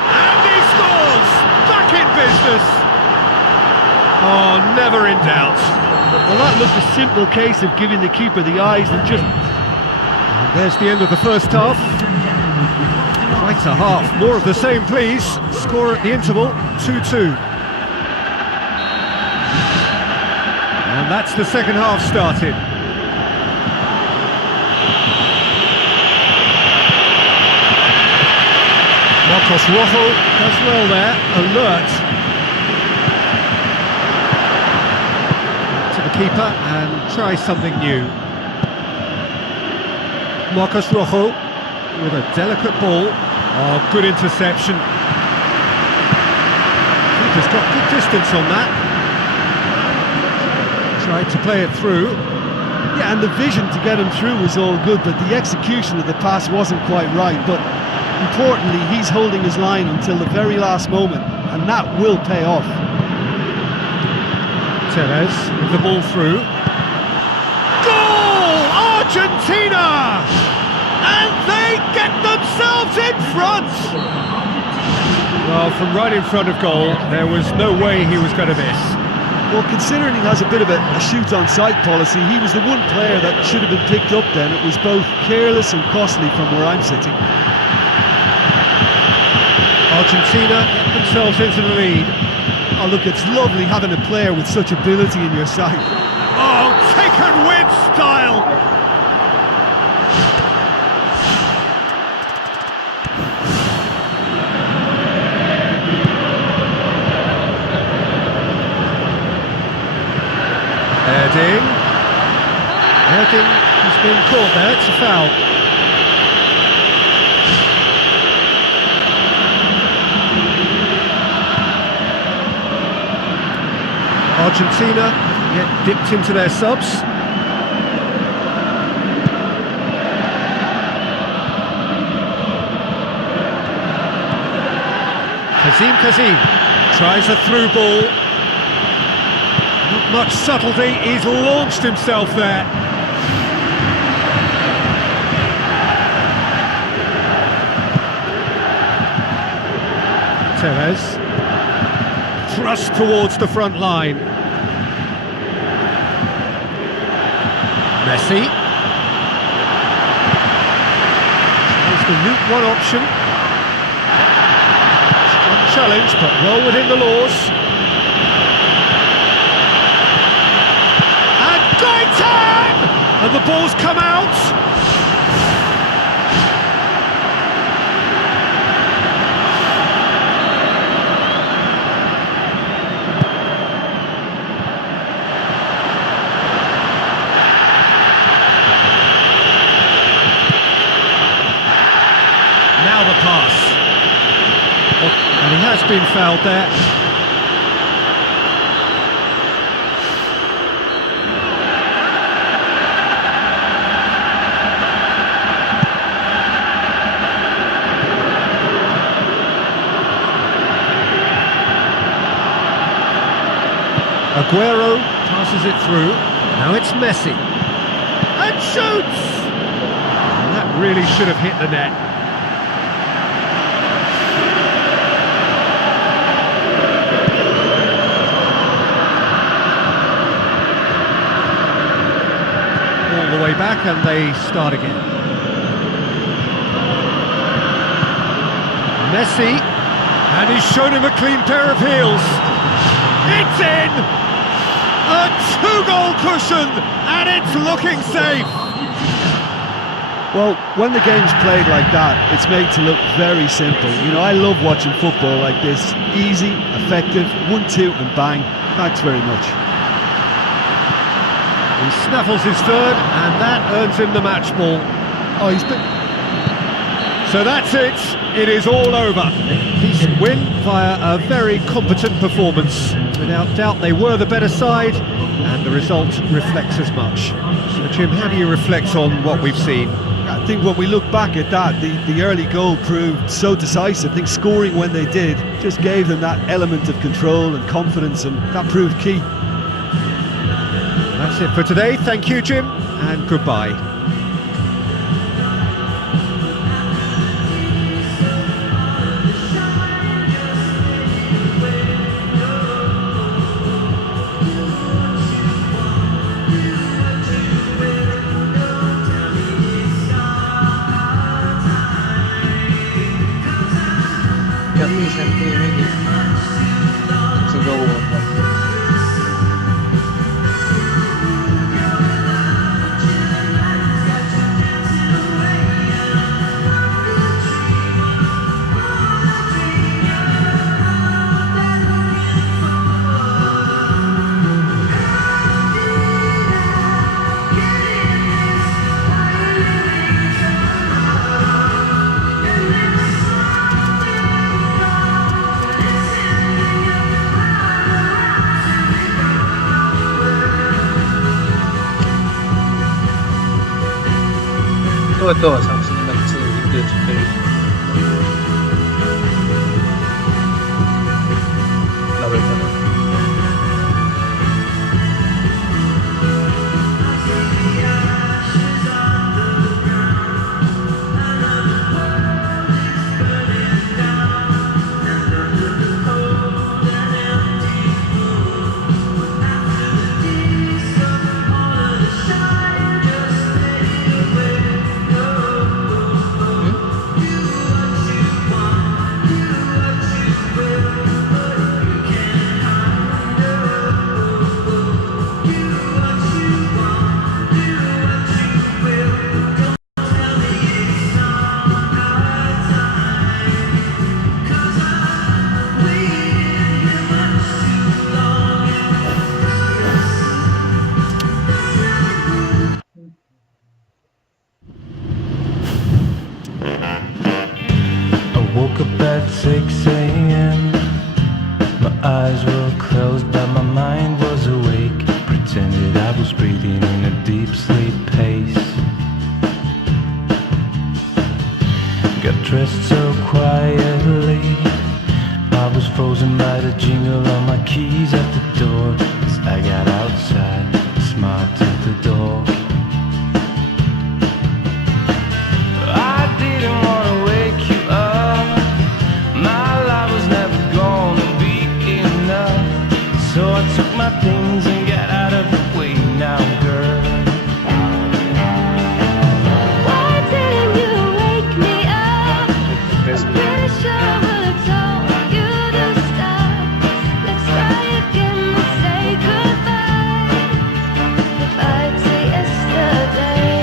And he scores! Back in business! Oh, never in doubt. Well, that looked a simple case of giving the keeper the eyes and just... And there's the end of the first half. Quite a half. More of the same, please. Score at the interval, 2-2. And that's the second half started. Marcos Rojo does well there, alert. Back to the keeper and try something new. Marcos Rojo with a delicate ball. Oh, good interception. Keeper's got good distance on that. Tried to play it through. Yeah, and the vision to get him through was all good, but the execution of the pass wasn't quite right. But importantly, he's holding his line until the very last moment, and that will pay off. Tevez with the ball through. Goal! Argentina! And they get themselves in front! Well, from right in front of goal, there was no way he was going to miss. Well, considering he has a bit of a shoot-on-sight policy, he was the one player that should have been picked up then. It was both careless and costly from where I'm sitting. Argentina get themselves into the lead. Oh, look, it's lovely having a player with such ability in your side. Oh, taken with style! Erding has been caught there, it's a foul. Argentina get dipped into their subs. Kazim tries a through ball. Not much subtlety, he's launched himself there. Tevez. Thrust towards the front line. Messi. There's the Route 1 option. Strong challenge, but well within the laws. And Gaetan! And the ball's come out. Now the pass. And he has been fouled there. Aguero passes it through. Now it's Messi. And shoots! And that really should have hit the net. All the way back and they start again. Messi, and he's shown him a clean pair of heels. It's in! A two-goal cushion, and it's looking safe. Well, when the game's played like that, it's made to look very simple. You know, I love watching football like this. Easy, effective, 1-2 and bang. Thanks very much. He snaffles his third, and that earns him the match ball. Oh, he's been... So that's it. It is all over. Decent win via a very competent performance. Without doubt, they were the better side, and the result reflects as much. So, Jim, how do you reflect on what we've seen? I think when we look back at that, the early goal proved so decisive. I think scoring when they did just gave them that element of control and confidence, and that proved key. That's it for today. Thank you, Jim, and goodbye. Todo Samsung naquele vídeo diferente. La verdad. Woke up at 6 a.m. My eyes were closed but my mind was awake. Pretended I was breathing in a deep sleep pace. Got dressed so quietly, I was frozen by the jingle of my keys at the door. It's I got outside, smiled at the door. I didn't want to wake you up. My life was never gonna be enough. So I took my things and got out of the way now, girl. Why didn't you wake me up? I'm pretty sure I would have told you to stop. Let's try again and say goodbye. Goodbye to yesterday.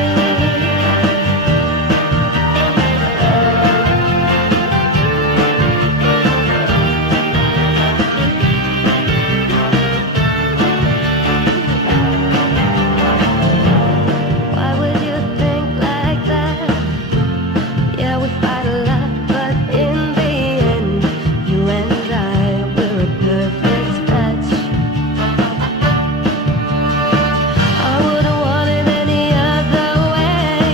Why would you think like that? Yeah, we fight a lot, but in the end, you and I were a perfect match. I wouldn't want it any other way,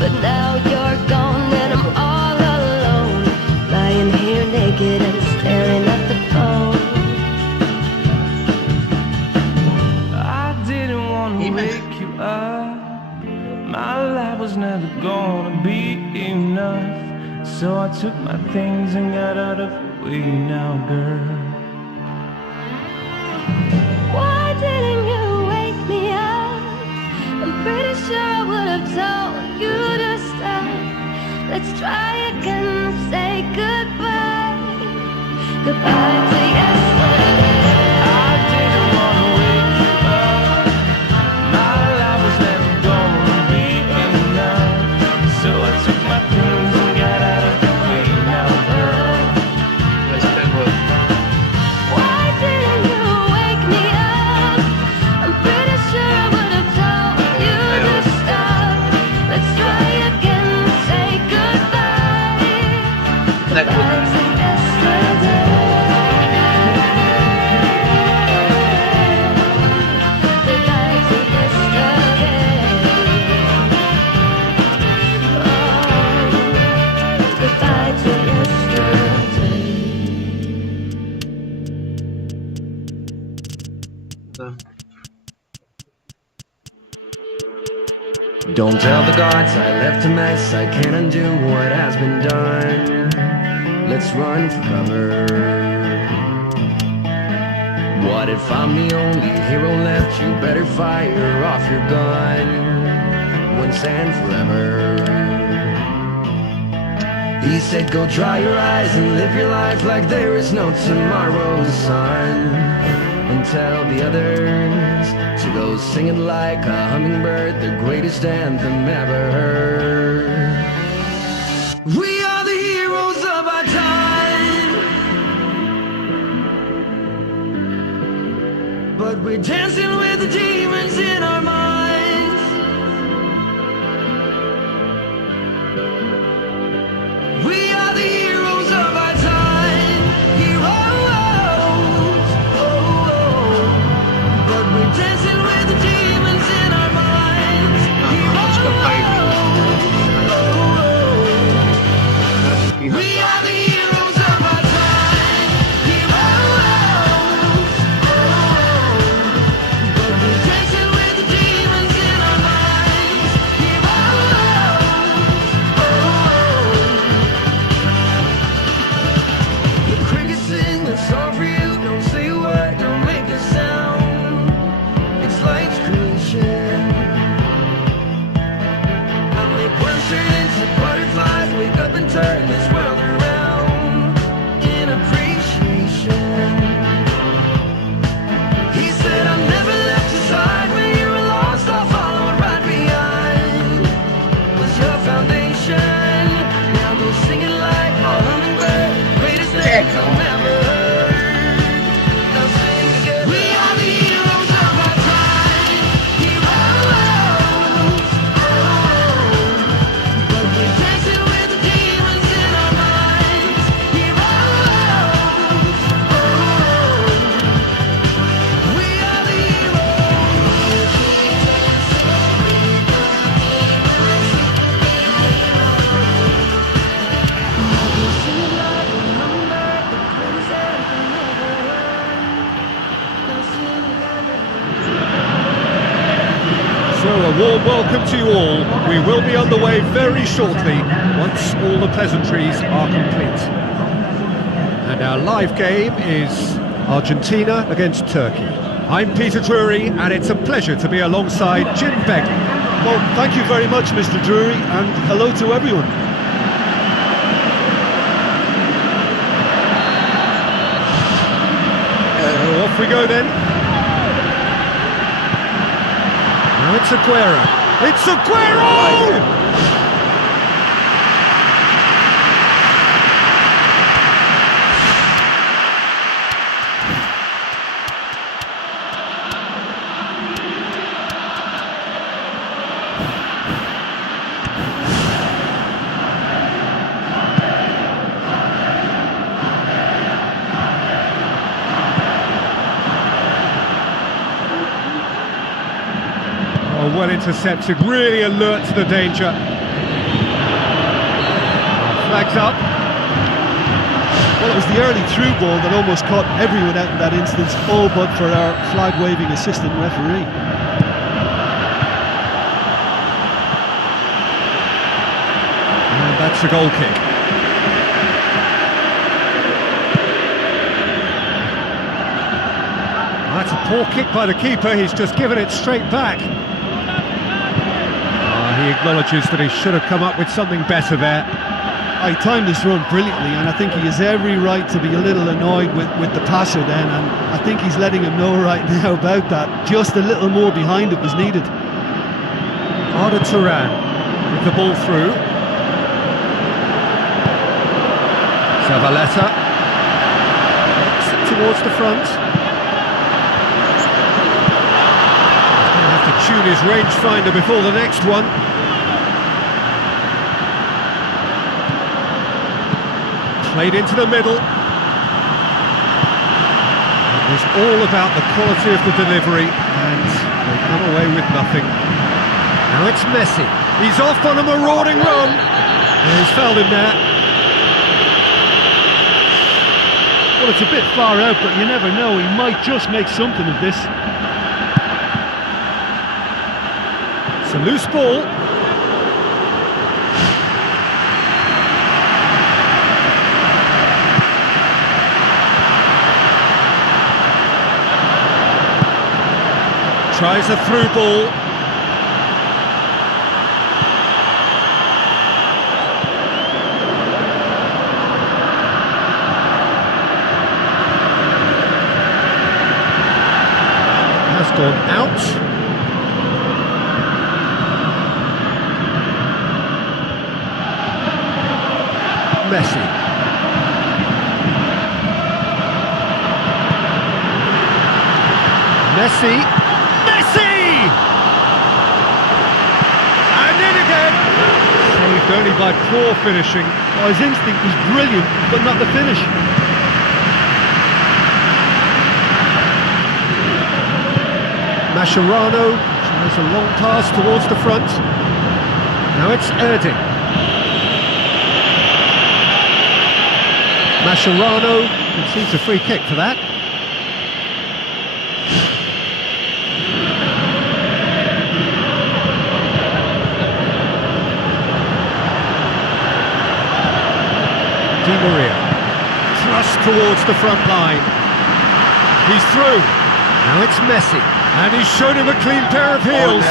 but now you're gone and I'm all alone, lying here naked and staring at the phone. I didn't want to wake you up. My life was never gonna be enough. So I took my things and got out of the way now, girl. Why didn't you wake me up? I'm pretty sure I would have told you to stop. Let's try again and say goodbye. Goodbye to yesterday. I didn't want to wake you up. My life was never gonna be enough. So I took my things and got out of the way now, girl. Why didn't you wake me up? I'm pretty sure I would have told you to stop. Let's try again and say goodbye. Goodbye to yesterday. Goodbye to yesterday. Oh, goodbye to yesterday. Don't tell the gods I left a mess. I can't undo what has been done. Let's run for cover. What if I'm the only hero left? You better fire off your gun once and forever. He said go dry your eyes and live your life like there is no tomorrow, son. And tell the others to go singing like a hummingbird, the greatest anthem ever heard. We are the heroes of our time, but we're dancing with the demons in our minds. We are the heroes of our time, heroes. But we're dancing with the demons in our minds. We are the heroes of our time, heroes. But we're dancing with the demons in our minds, heroes. The crickets sing a song for you. Don't say a word, don't make a sound. It's life's creation. I make worms turn into butterflies, wake up and turn this world around in appreciation. He said, I never left your side when you were lost. I'll follow right behind. Was your foundation. Now go singing like a hummingbird, greatest anthem ever heard. Now sing again. We are the heroes of our time, heroes. But we're dancing with Well, a warm welcome to you all. We will be underway very shortly once all the pleasantries are complete. And our live game is Argentina against Turkey. I'm Peter Drury, and it's a pleasure to be alongside Jim Begley. Well, thank you very much, Mr. Drury, and hello to everyone. So off we go then. Now it's Aguero. It's Aguero! Well intercepted, really alert to the danger. Flags up. Well, it was the early through ball that almost caught everyone out in that instance, all but for our flag-waving assistant referee. And that's a goal kick. That's a poor kick by the keeper, he's just given it straight back. He acknowledges that he should have come up with something better there. I timed this run brilliantly, and I think he has every right to be a little annoyed with the passer then, and I think he's letting him know right now about that. Just a little more behind it was needed. Arda Turan with the ball through. Zavaleta towards the front. Tune his rangefinder before the next one. Played into the middle. It was all about the quality of the delivery, and they come away with nothing. Now it's Messi. He's off on a marauding run. And he's fouled him there. Well, it's a bit far out, but you never know. He might just make something of this. It's a loose ball. Tries a through ball. Has gone out. Messi. Messi. Messi! And in again! Saved only by poor finishing. Oh, his instinct was brilliant, but not the finish. Mascherano tries a long pass towards the front. Now it's Erding. Mascherano concedes a free kick for that. Di Maria, thrust towards the front line. He's through. Now it's Messi, and he's shown him a clean pair of heels.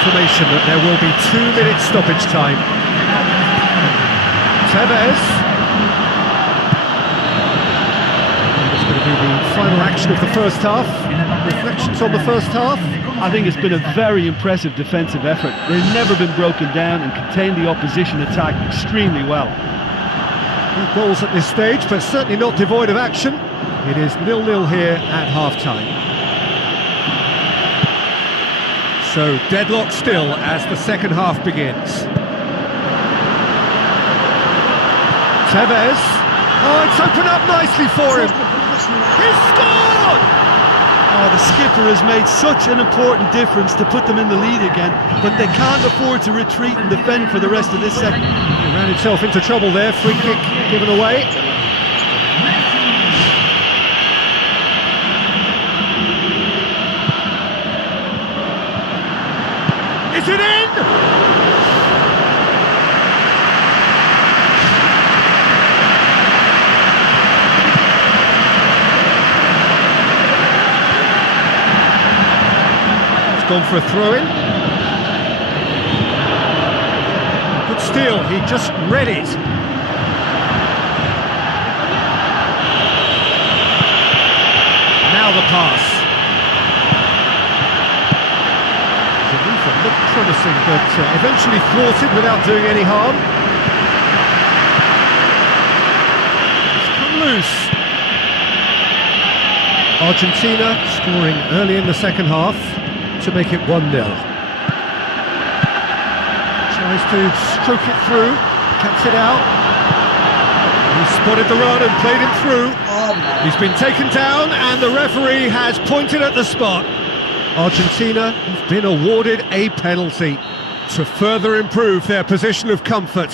Confirmation that there will be 2 minutes stoppage time. Tevez. It's going to be the final action of the first half. Reflections on the first half? I think it's been a very impressive defensive effort. They've never been broken down and contained the opposition attack extremely well. No goals at this stage, but certainly not devoid of action. It is 0-0 here at half-time. So deadlock still as the second half begins. Tevez. Oh, it's opened up nicely for him. He's scored! Oh, the skipper has made such an important difference to put them in the lead again, but they can't afford to retreat and defend for the rest of this second. He ran Got himself into trouble there, free kick given away. Is it in? It's gone for a throw-in. Good steal, he just read it. Now the pass. Looked promising, but eventually thwarted without doing any harm. It's come loose. Argentina scoring early in the second half to make it 1-0. Tries to stroke it through, cuts it out. He spotted the run and played him through. He's been taken down and the referee has pointed at the spot. Argentina have been awarded a penalty to further improve their position of comfort.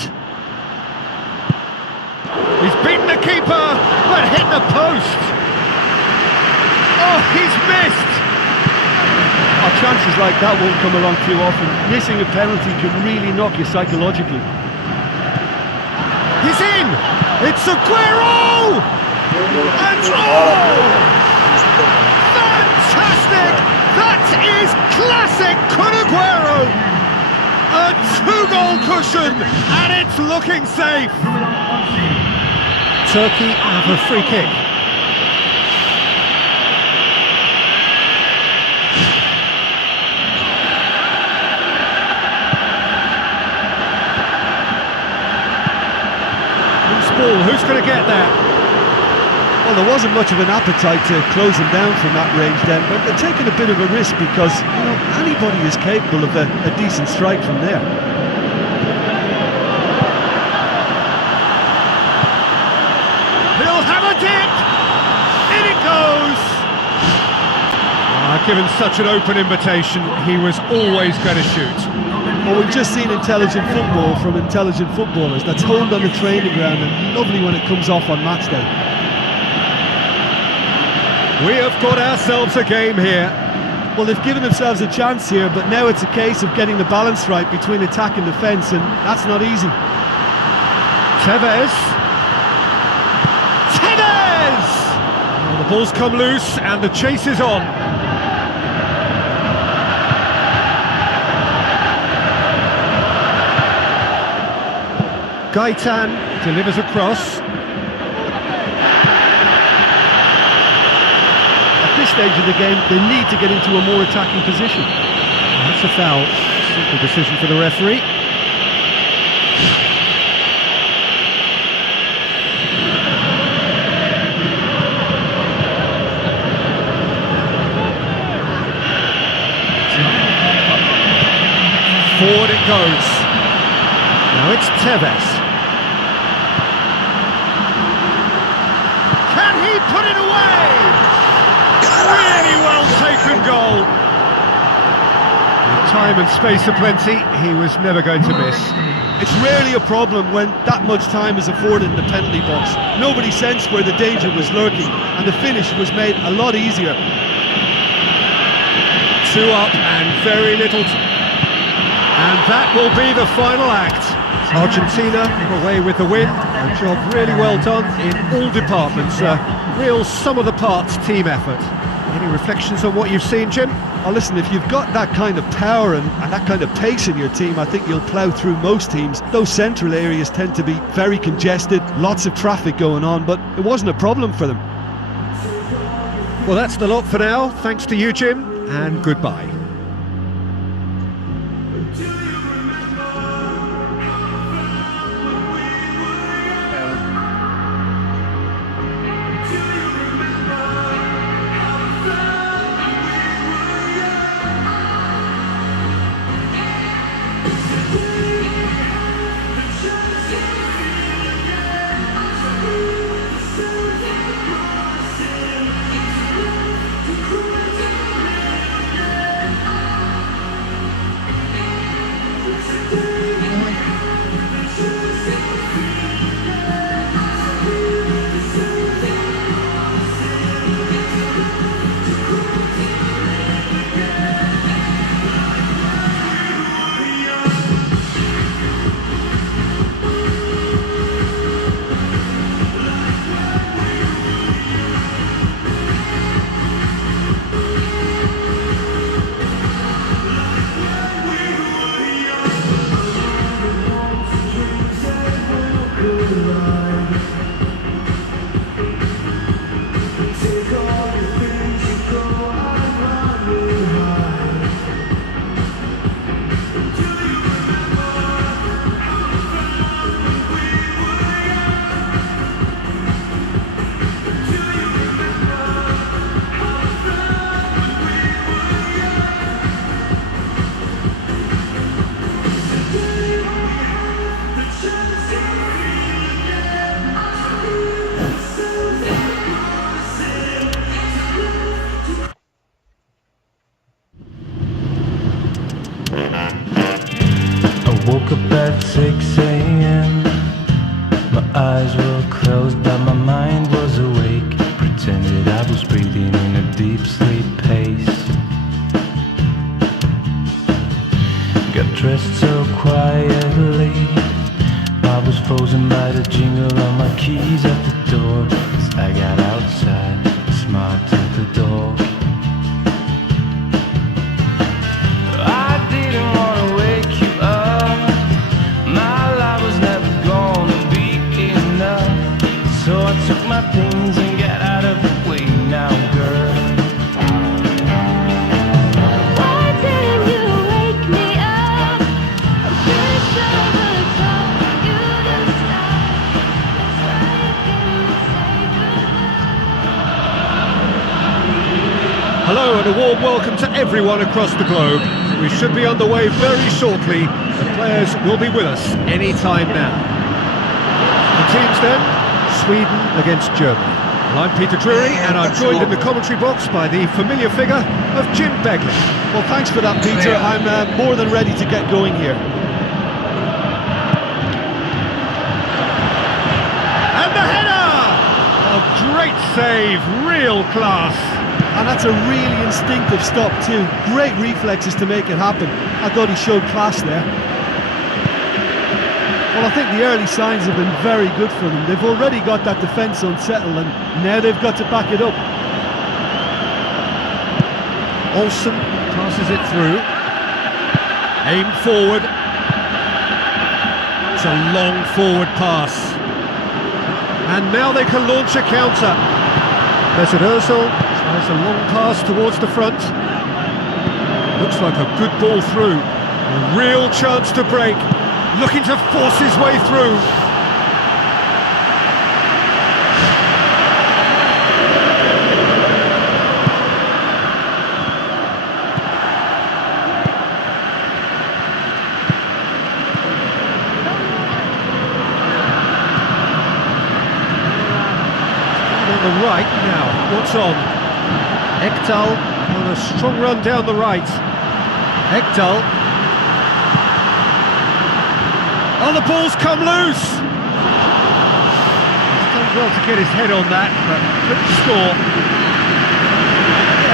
He's beaten the keeper, but hit the post. Oh, he's missed. Chances like that won't come along too often. Missing a penalty can really knock you psychologically. He's in! It's Aguero! And oh! Fantastic! That is classic Kun Aguero! A two-goal cushion, and it's looking safe! Turkey have a free kick. Loose ball, who's going to get there? Well, there wasn't much of an appetite to close them down from that range then, but they're taking a bit of a risk because, you know, anybody is capable of a decent strike from there. He'll have a dip! In it goes! Given such an open invitation, he was always going to shoot. Well, we've just seen intelligent football from intelligent footballers. That's honed on the training ground and lovely when it comes off on match day. We have got ourselves a game here. Well, they've given themselves a chance here, but now it's a case of getting the balance right between attack and defence, and that's not easy. Tevez! Well, the ball's come loose and the chase is on. Gaitan delivers across. Stage of the game, they need to get into a more attacking position. That's a foul. Simple decision for the referee. Forward it goes. Now it's Tevez. Can he put it away? Really well taken goal. With time and space aplenty, he was never going to miss. It's rarely a problem when that much time is afforded in the penalty box. Nobody sensed where the danger was lurking, and the finish was made a lot easier. 2 up and very little. And that will be the final act. Argentina away with the win. A job really well done in all departments. A real sum-of-the-parts team effort. Any reflections on what you've seen, Jim? Oh, listen, if you've got that kind of power and that kind of pace in your team, I think you'll plough through most teams. Those central areas tend to be very congested, lots of traffic going on, but it wasn't a problem for them. Well, that's the lot for now. Thanks to you, Jim, and goodbye. were closed, but my mind was awake. Pretended I was breathing in a deep sleep pace. Got dressed so quietly, I was frozen by the jingle of my keys at the door. As I got outside, I smiled to the dog. I didn't want to wake you up. My life was never gonna be enough. So I took my things and got out of the way now, girl. Why didn't you wake me up? I'm pretty sure I would've told you to stop. Let's try again and say goodbye. Hello and a warm welcome to everyone across the globe. We should be on the way very shortly. The players will be with us any time now. The teams then, Sweden against Germany. Well, I'm Peter Drury and I'm joined in the commentary box by the familiar figure of Jim Begley. Well, thanks for that, Peter. I'm more than ready to get going here. And the header! A great save, real class. And that's a really instinctive stop too. Great reflexes to make it happen. I thought he showed class there. Well, I think the early signs have been very good for them. They've already got that defence unsettled and now they've got to back it up. Olsen passes it through. Aimed forward. It's a long forward pass. And now they can launch a counter. Mesut Ozil tries a long pass towards the front. Looks like a good ball through. A real chance to break. Looking to force his way through. On the right now, what's on? Ekdal on a strong run down the right. Ekdal. Oh, the ball's come loose! He's done well to get his head on that, but couldn't score.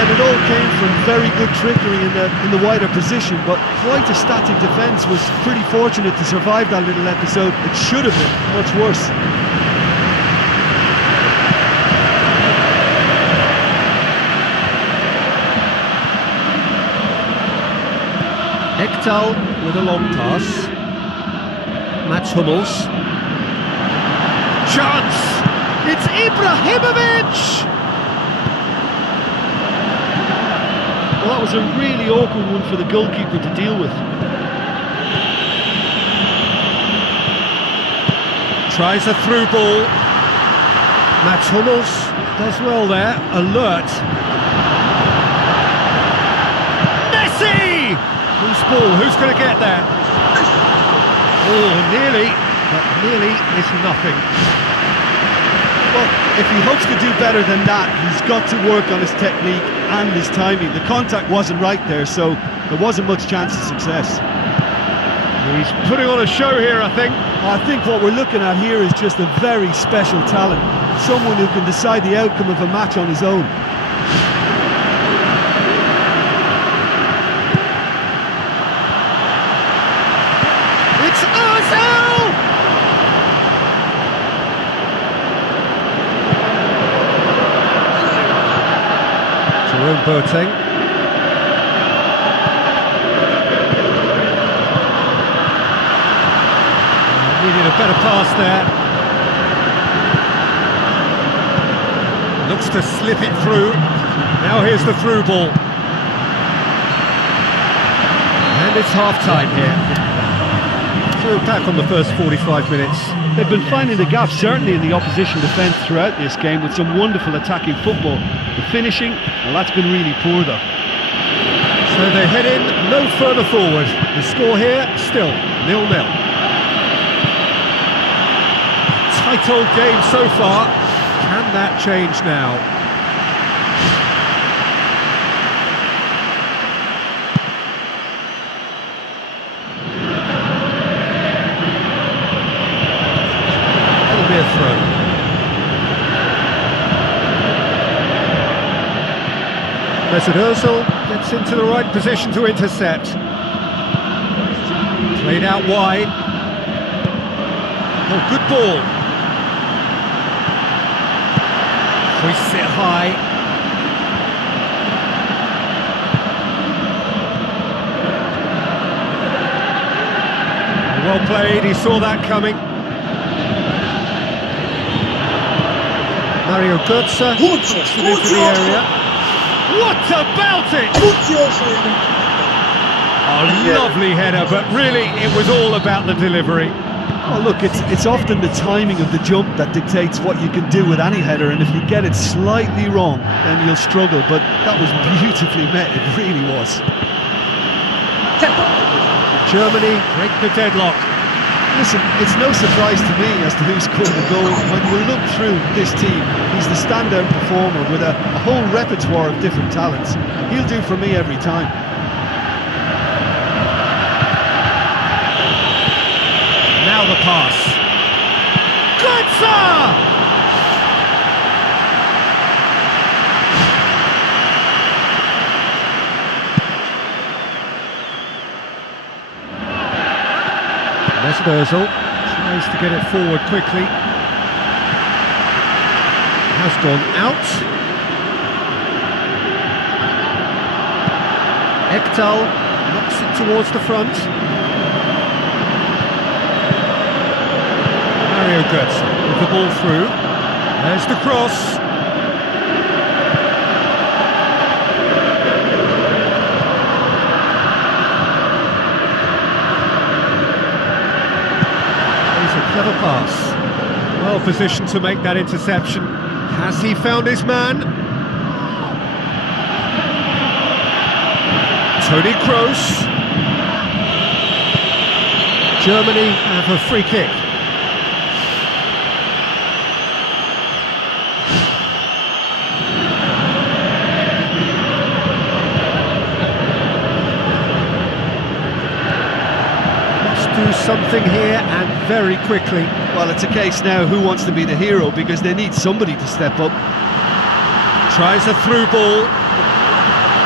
And it all came from very good trickery in the wider position, but quite a static defence. Was pretty fortunate to survive that little episode. It should have been much worse. Ekdal with a long pass. Mats Hummels. Chance! It's Ibrahimovic! Well, that was a really awkward one for the goalkeeper to deal with. Tries a through ball. Mats Hummels does well there. Alert. Messi! Who's ball? Who's going to get there? Oh, nearly, but nearly is nothing. Well, if he hopes to do better than that, he's got to work on his technique and his timing. The contact wasn't right there, so there wasn't much chance of success. He's putting on a show here, I think. I think what we're looking at here is just a very special talent. Someone who can decide the outcome of a match on his own. It's Ozil! Jerome Boateng. Needed a better pass there. Looks to slip it through. Now here's the through ball. And it's half-time here. So back on the first 45 minutes. They've been finding the gap, certainly in the opposition defence throughout this game, with some wonderful attacking football. The finishing, well, that's been really poor though. So they head in no further forward. The score here, still 0-0. Tight old game so far. Can that change now? That'll be a throw. Mesut Ozil gets into the right position to intercept. Played out wide. Oh, good ball. Hoists it high. Well played, he saw that coming. Mario Götze puts it into the area. What about it? A lovely header, but really it was all about the delivery. Oh, look, it's often the timing of the jump that dictates what you can do with any header, and if you get it slightly wrong, then you'll struggle. But that was beautifully met, it really was. Germany break the deadlock. Listen, it's no surprise to me as to who scored the goal. When you look through this team, he's the standout performer with a whole repertoire of different talents. He'll do for me every time. Now the pass. Götze! Mesut Ozil tries to get it forward quickly. Has gone out. Ekdal knocks it towards the front. Mario Götze with the ball through. There's the cross. Clever pass. Well positioned to make that interception. Has he found his man? Toni Kroos. Germany have a free kick. Do something here and very quickly. Well, it's a case now who wants to be the hero, because they need somebody to step up. Tries a through ball.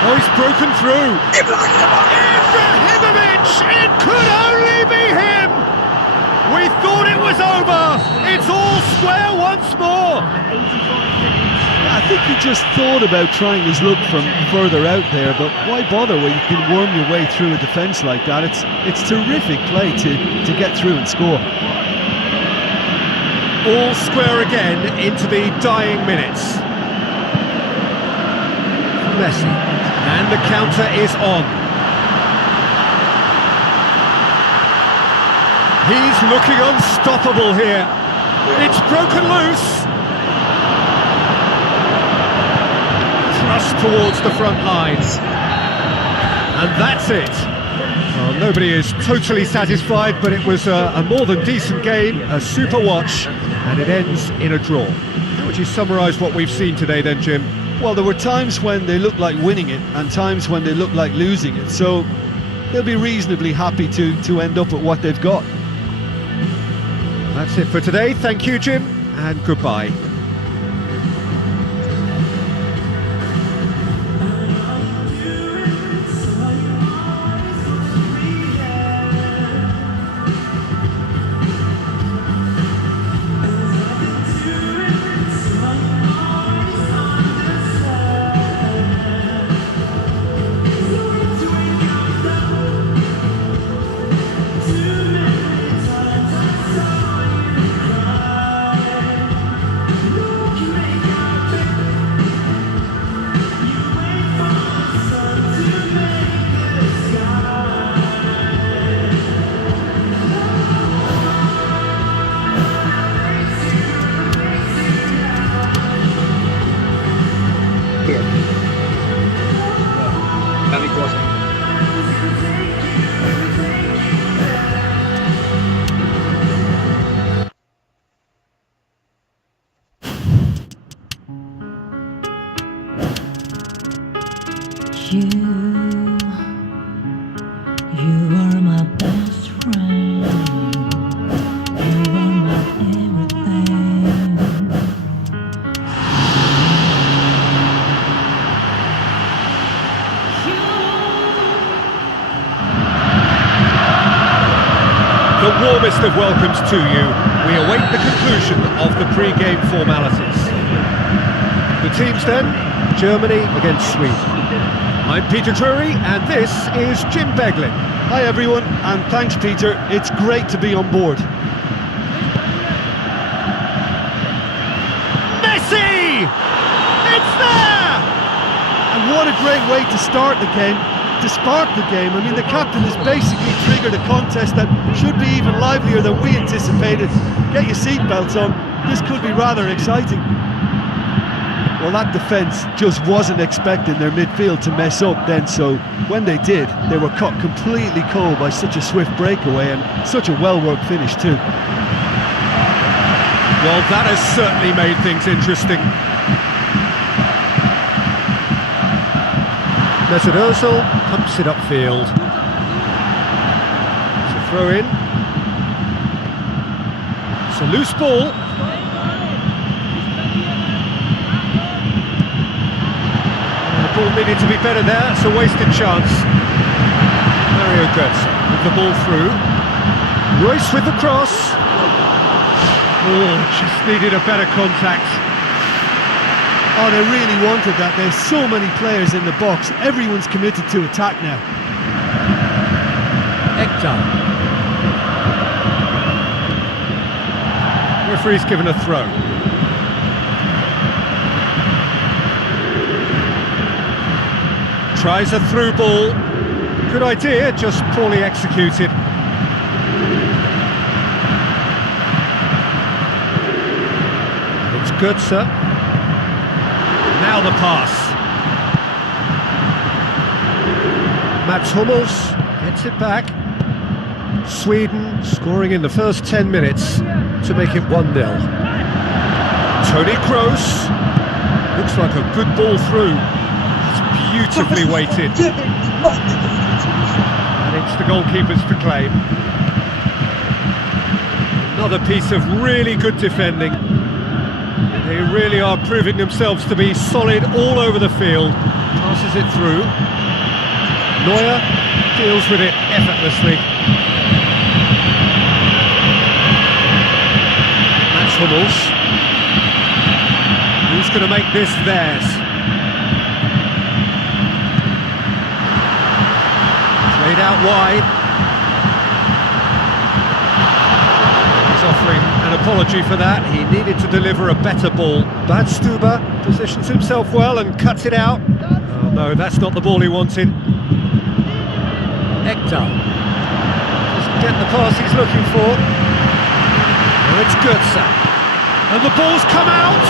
Oh, he's broken through. Ibrahimovic! It could only be him! We thought it was over. It's all square once more. I think he just thought about trying his luck from further out there, but why bother when you can worm your way through a defence like that? It's terrific play to get through and score. All square again into the dying minutes. Messi, and the counter is on. He's looking unstoppable here. It's broken loose. Thrust towards the front lines. And that's it. Well, nobody is totally satisfied, but it was a more than decent game, a super watch, and it ends in a draw. How would you summarise what we've seen today then, Jim? Well, there were times when they looked like winning it and times when they looked like losing it, so they'll be reasonably happy to end up with what they've got. That's it for today. Thank you, Jim, and goodbye. You are my best friend. You are my everything. warmest of welcomes to you. We await the conclusion of the pre-game formalities. The teams then, Germany against Sweden. I'm Peter Drury, and this is Jim Beglin. Hi everyone, and thanks Peter, it's great to be on board. Messi! It's there! And what a great way to start the game, to spark the game. I mean, the captain has basically triggered a contest that should be even livelier than we anticipated. Get your seatbelts on, this could be rather exciting. Well, that defence just wasn't expecting their midfield to mess up then, so when they did, they were caught completely cold by such a swift breakaway and such a well-worked finish too. Well, that has certainly made things interesting. Mesut Ozil pumps it upfield. It's a throw in. It's a loose ball. The ball needed to be better there. It's a wasted chance. Mario Götze with the ball through. Royce with the cross. Oh, just needed a better contact. Oh, they really wanted that. There's so many players in the box. Everyone's committed to attack now. Ekdal. Referee's given a throw. Tries a through ball. Good idea, just poorly executed. And it's Götze. Now the pass. Mats Hummels gets it back. Sweden scoring in the first 10 minutes to make it 1-0. Toni Kroos. Looks like a good ball through. It's beautifully weighted. And it's the goalkeeper's to claim. Another piece of really good defending. They really are proving themselves to be solid all over the field. Passes it through. Neuer deals with it effortlessly. Mats Hummels. Who's going to make this theirs? Played out wide. Offering an apology for that. He needed to deliver a better ball. Badstuber positions himself well and cuts it out. Oh no, that's not the ball he wanted. Ekdal doesn't get the pass he's looking for. Now it's Götze. And the ball's come out!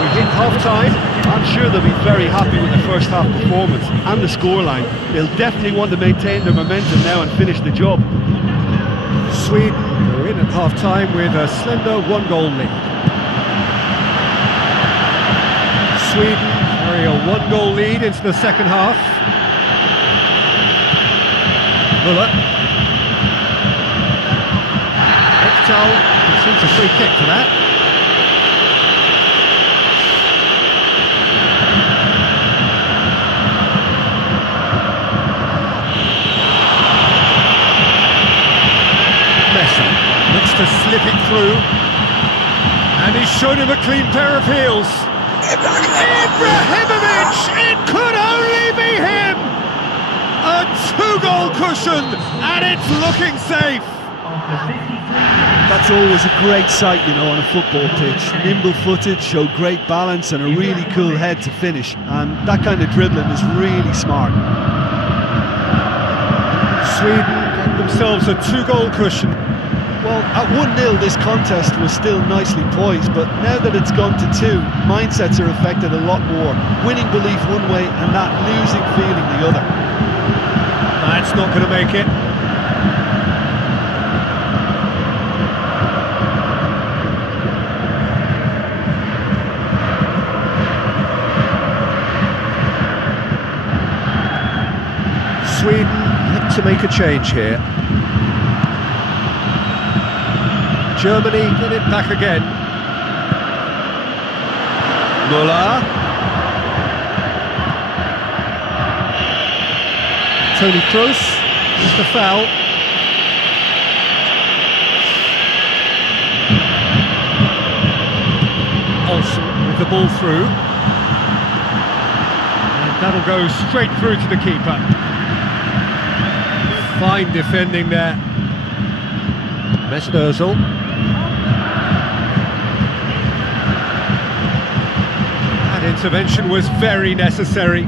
We hit half-time. I'm sure they'll be very happy with the first half performance and the scoreline. They'll definitely want to maintain their momentum now and finish the job. Sweden are in at half-time with a slender 1-goal lead. Sweden carry a 1-goal lead into the second half. Müller. Ekdal receives a free kick for that. Looks to slip it through, and he's shown him a clean pair of heels. Ibrahimovic! It could only be him! A 2-goal cushion, and it's looking safe. That's always a great sight, you know, on a football pitch. Nimble-footed, showed great balance and a really cool head to finish, and that kind of dribbling is really smart. Sweden get themselves a 2-goal cushion. Well, at 1-0 this contest was still nicely poised, but now that it's gone to 2, mindsets are affected a lot more. Winning belief one way and that losing feeling the other. That's not going to make it. Sweden had to make a change here. Germany get it back again. Müller. Toni Kroos It's the foul. Olsen with the ball through. And that'll go straight through to the keeper. Fine defending there. Mesut Ozil. That intervention was very necessary.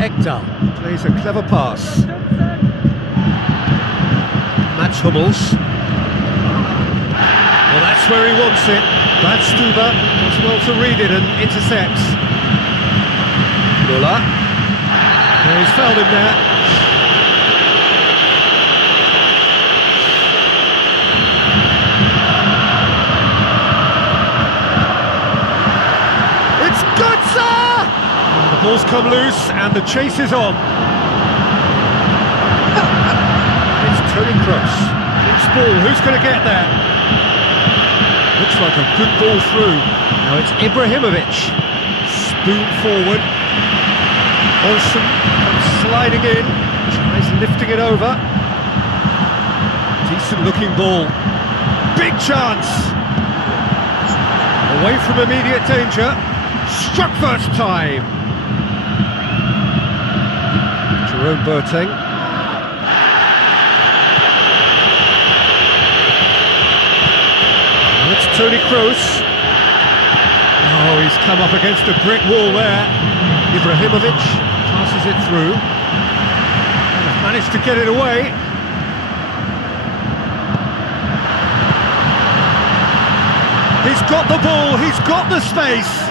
Ekdal plays a clever pass. Mats Hummels. Well, that's where he wants it. Brad Stuber does well to read it and intercepts. Müller. He's fouled him there. It's Götze! And the ball's come loose and the chase is on. It's Toni Kroos. Loose ball, who's going to get there? Looks like a good ball through. Now it's Ibrahimovic. Spoon forward. Olsen comes sliding in. Tries lifting it over. Decent looking ball. Big chance. Away from immediate danger. Struck first time. Jerome Boateng. It's Toni Kroos. Oh, he's come up against a brick wall there. Ibrahimovic passes it through. And have managed to get it away. He's got the ball, he's got the space.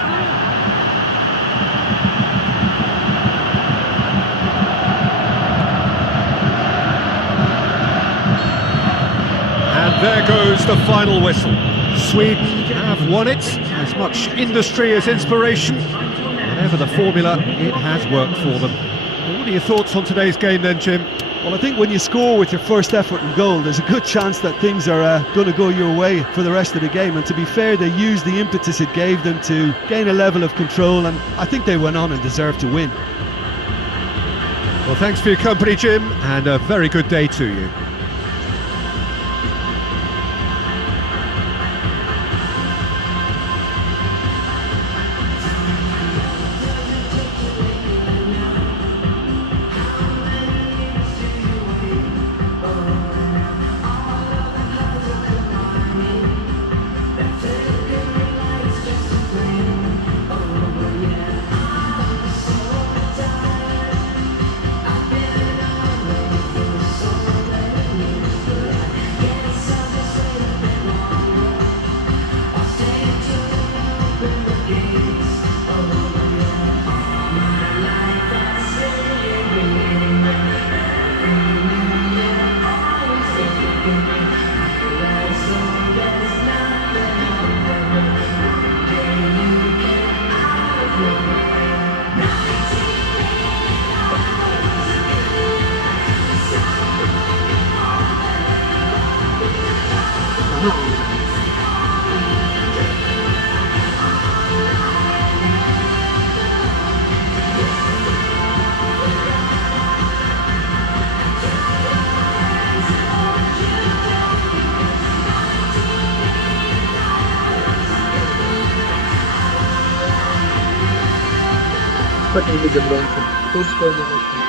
And there goes the final whistle. Sweden have won it. As much industry as inspiration. Whatever the formula, it has worked for them. What are your thoughts on today's game then, Jim? Well, I think when you score with your first effort and goal, there's a good chance that things are going to go your way for the rest of the game. And to be fair, they used the impetus it gave them to gain a level of control, and I think they went on and deserved to win. Well, thanks for your company, Jim, and a very good day to you. Fucking Liga Bronca. Todos podem aqui.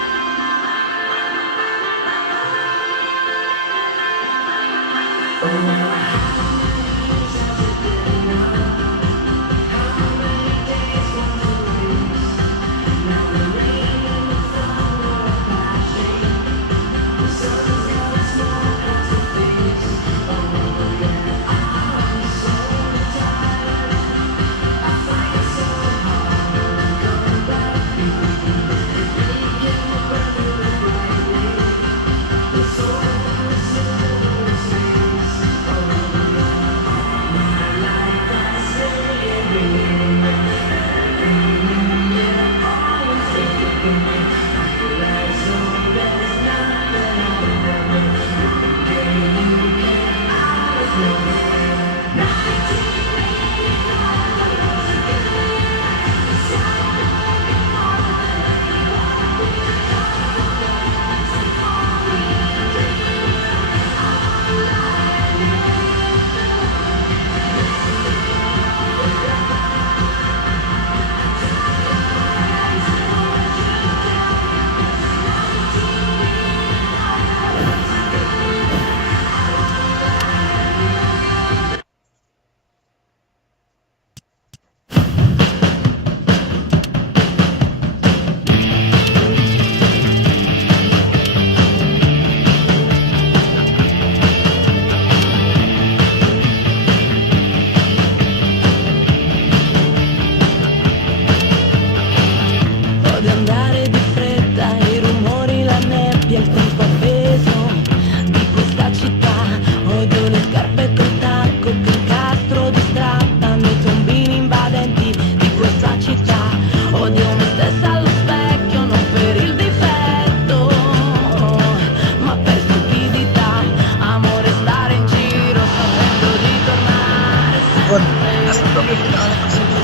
Bon, nasa kami pinaanak kasi ito.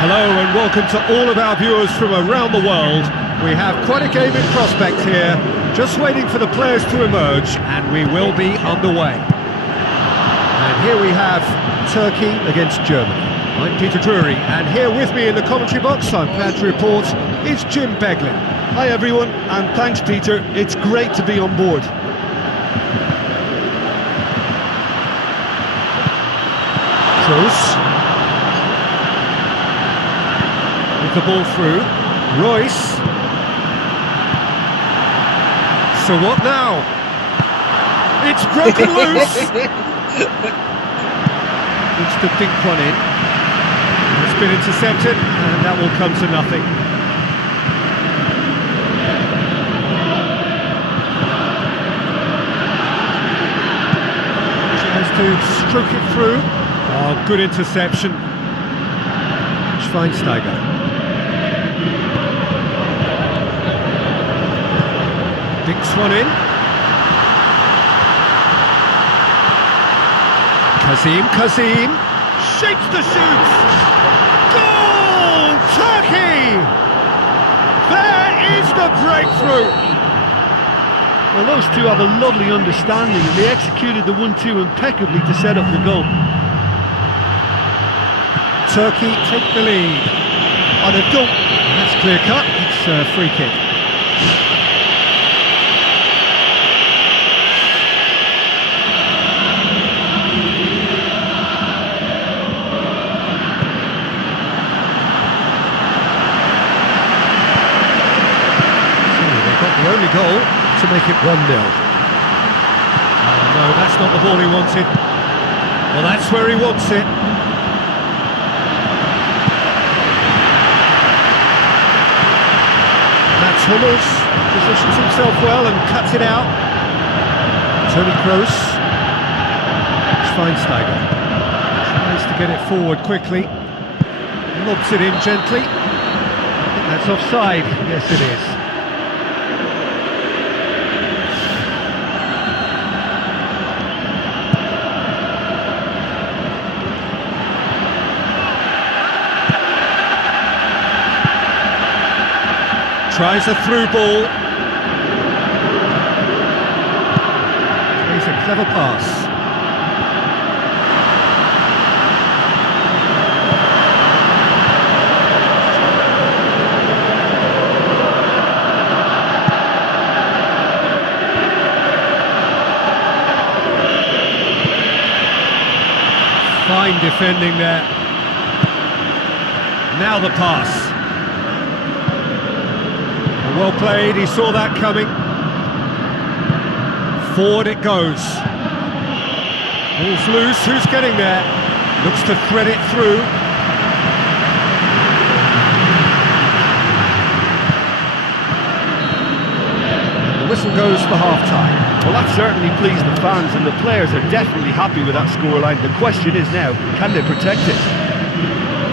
Hello and welcome to all of our viewers from around the world. We have quite a game in prospect here, just waiting for the players to emerge, and we will be underway. And here we have Turkey against Germany. I'm Peter Drury, and here with me in the commentary box, I'm glad to report, is Jim Beglin. Hi everyone, and thanks Peter, it's great to be on board. Kroos. With the ball through, Royce. So what now? It's broken loose! Needs to think one in. It's been intercepted, and that will come to nothing. Tries to stroke it through. Oh, good interception. Schweinsteiger. Dinks one in. Kazim shapes the shoot. Goal! Turkey! There is the breakthrough. Well, those two have a lovely understanding and they executed the 1-2 impeccably to set up the goal. Turkey take the lead. Oh, they've done. That's clear cut. It's a free kick. The only goal to make it 1-0. Oh no, that's not the ball he wanted. Well, that's where he wants it. Mats Hummels positions himself well and cuts it out. Toni Kroos. Schweinsteiger tries to get it forward quickly. Lobs it in gently. I think that's offside. Yes, it is. Tries a through ball. Plays a clever pass. Fine defending there. Now the pass. Well played, he saw that coming. Forward it goes. Ball's loose, who's getting there? Looks to thread it through. The whistle goes for half-time. Well, that certainly pleased the fans and the players are definitely happy with that scoreline. The question is now, can they protect it?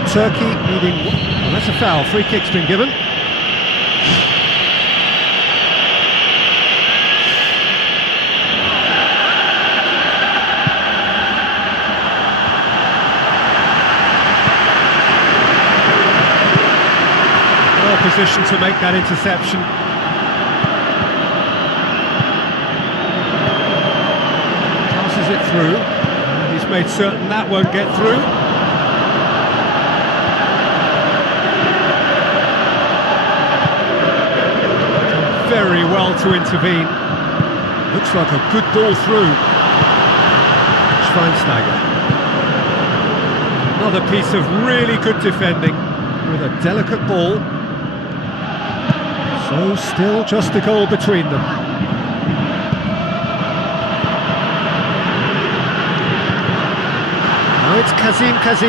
Turkey needing... Well, that's a foul, free kick's been given. Position to make that interception. Passes it through, and he's made certain that won't get through. Done very well to intervene. Looks like a good ball through. Schweinsteiger. Another piece of really good defending with a delicate ball. So still just a goal between them. Now it's Kazim. He's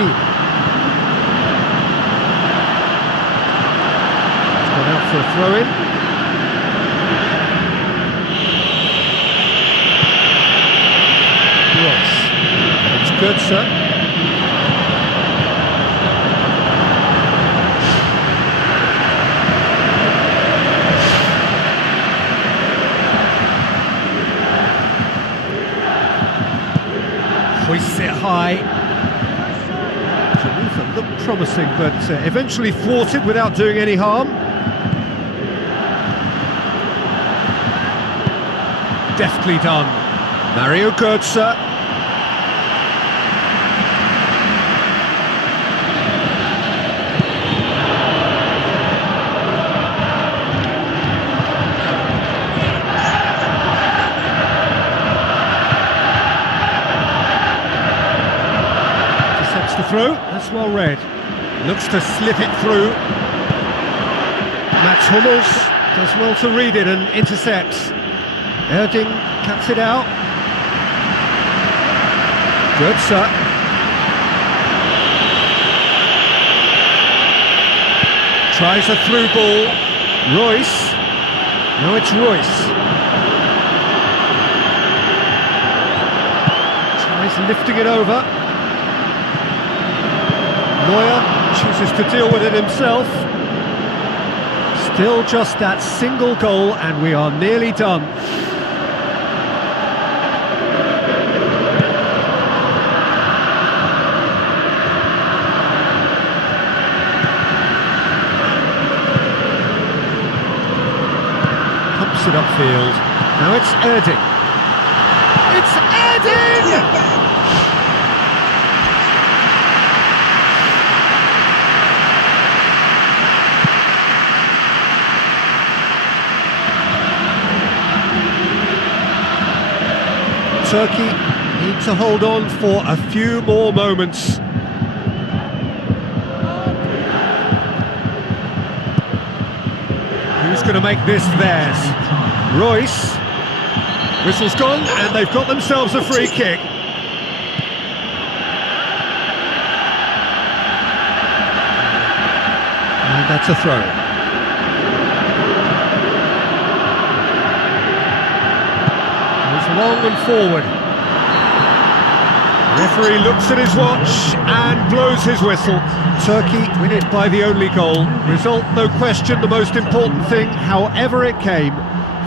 gone out for a throw-in. Royce. It's good, sir. it high. Geneva looked promising, but eventually thwarted without doing any harm. Deftly done. Mario Götze. Intercepts the throw. That's well read. Looks to slip it through. Mats Hummels does well to read it and intercepts. Erding cuts it out. Götze. Tries a through ball. Royce. Now it's Royce. Tries lifting it over. Neuer chooses to deal with it himself. Still just that single goal and we are nearly done. Pumps it upfield. Now it's Erding. It's Erding! Turkey need to hold on for a few more moments. Who's going to make this theirs? Royce. Whistle's gone and they've got themselves a free kick. And that's a throw. Long and forward. The referee looks at his watch and blows his whistle. Turkey win it by the only goal. Result, no question, the most important thing, however it came.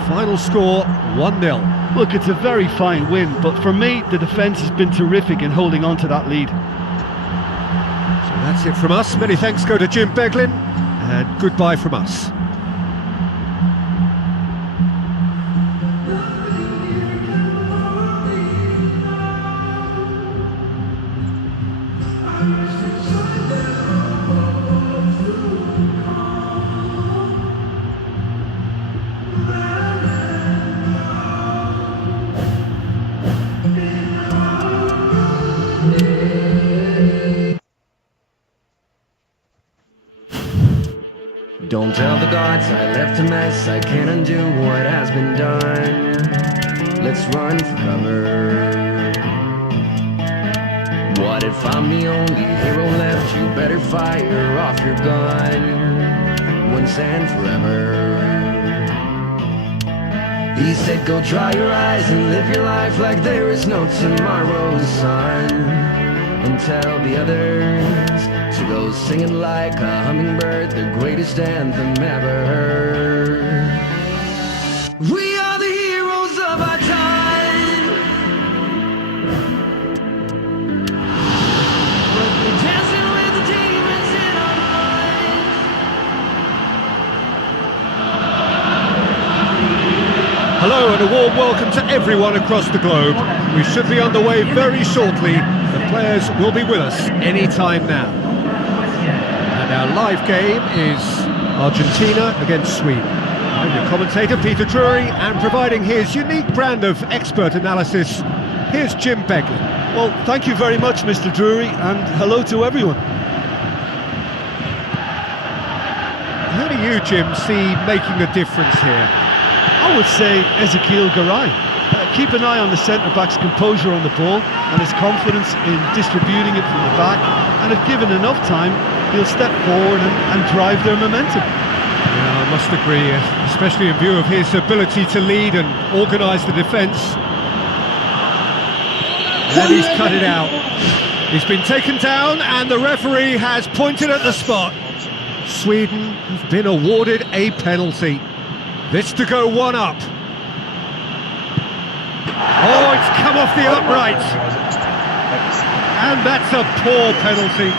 Final score, 1-0. Look, it's a very fine win, but for me, the defence has been terrific in holding on to that lead. So that's it from us. Many thanks go to Jim Beglin, and goodbye from us. Don't tell the gods I left a mess, I can't undo what has been done. Let's run for cover. What if I'm the only hero left? You better fire off your gun once and forever. He said go dry your eyes and live your life like there is no tomorrow, son. And tell the others to go singing like a hummingbird, the greatest anthem ever heard. We are the heroes of our time. But we're dancing with the demons in our minds. Hello and a warm welcome to everyone across the globe. We should be underway very shortly. The players will be with us any time now. And our live game is Argentina against Sweden. I'm your commentator Peter Drury, and providing his unique brand of expert analysis, here's Jim Beglin. Well, thank you very much, Mr. Drury, and hello to everyone. Who do you, Jim, see making a difference here? I would say Ezekiel Garay. Keep an eye on the centre-back's composure on the ball and his confidence in distributing it from the back, and if given enough time, he'll step forward and drive their momentum. Yeah, I must agree, especially in view of his ability to lead and organise the defence. And he's cut it out. He's been taken down and the referee has pointed at the spot. Sweden have been awarded a penalty. This to go one up. Oh, it's come off the upright. And that's a poor penalty.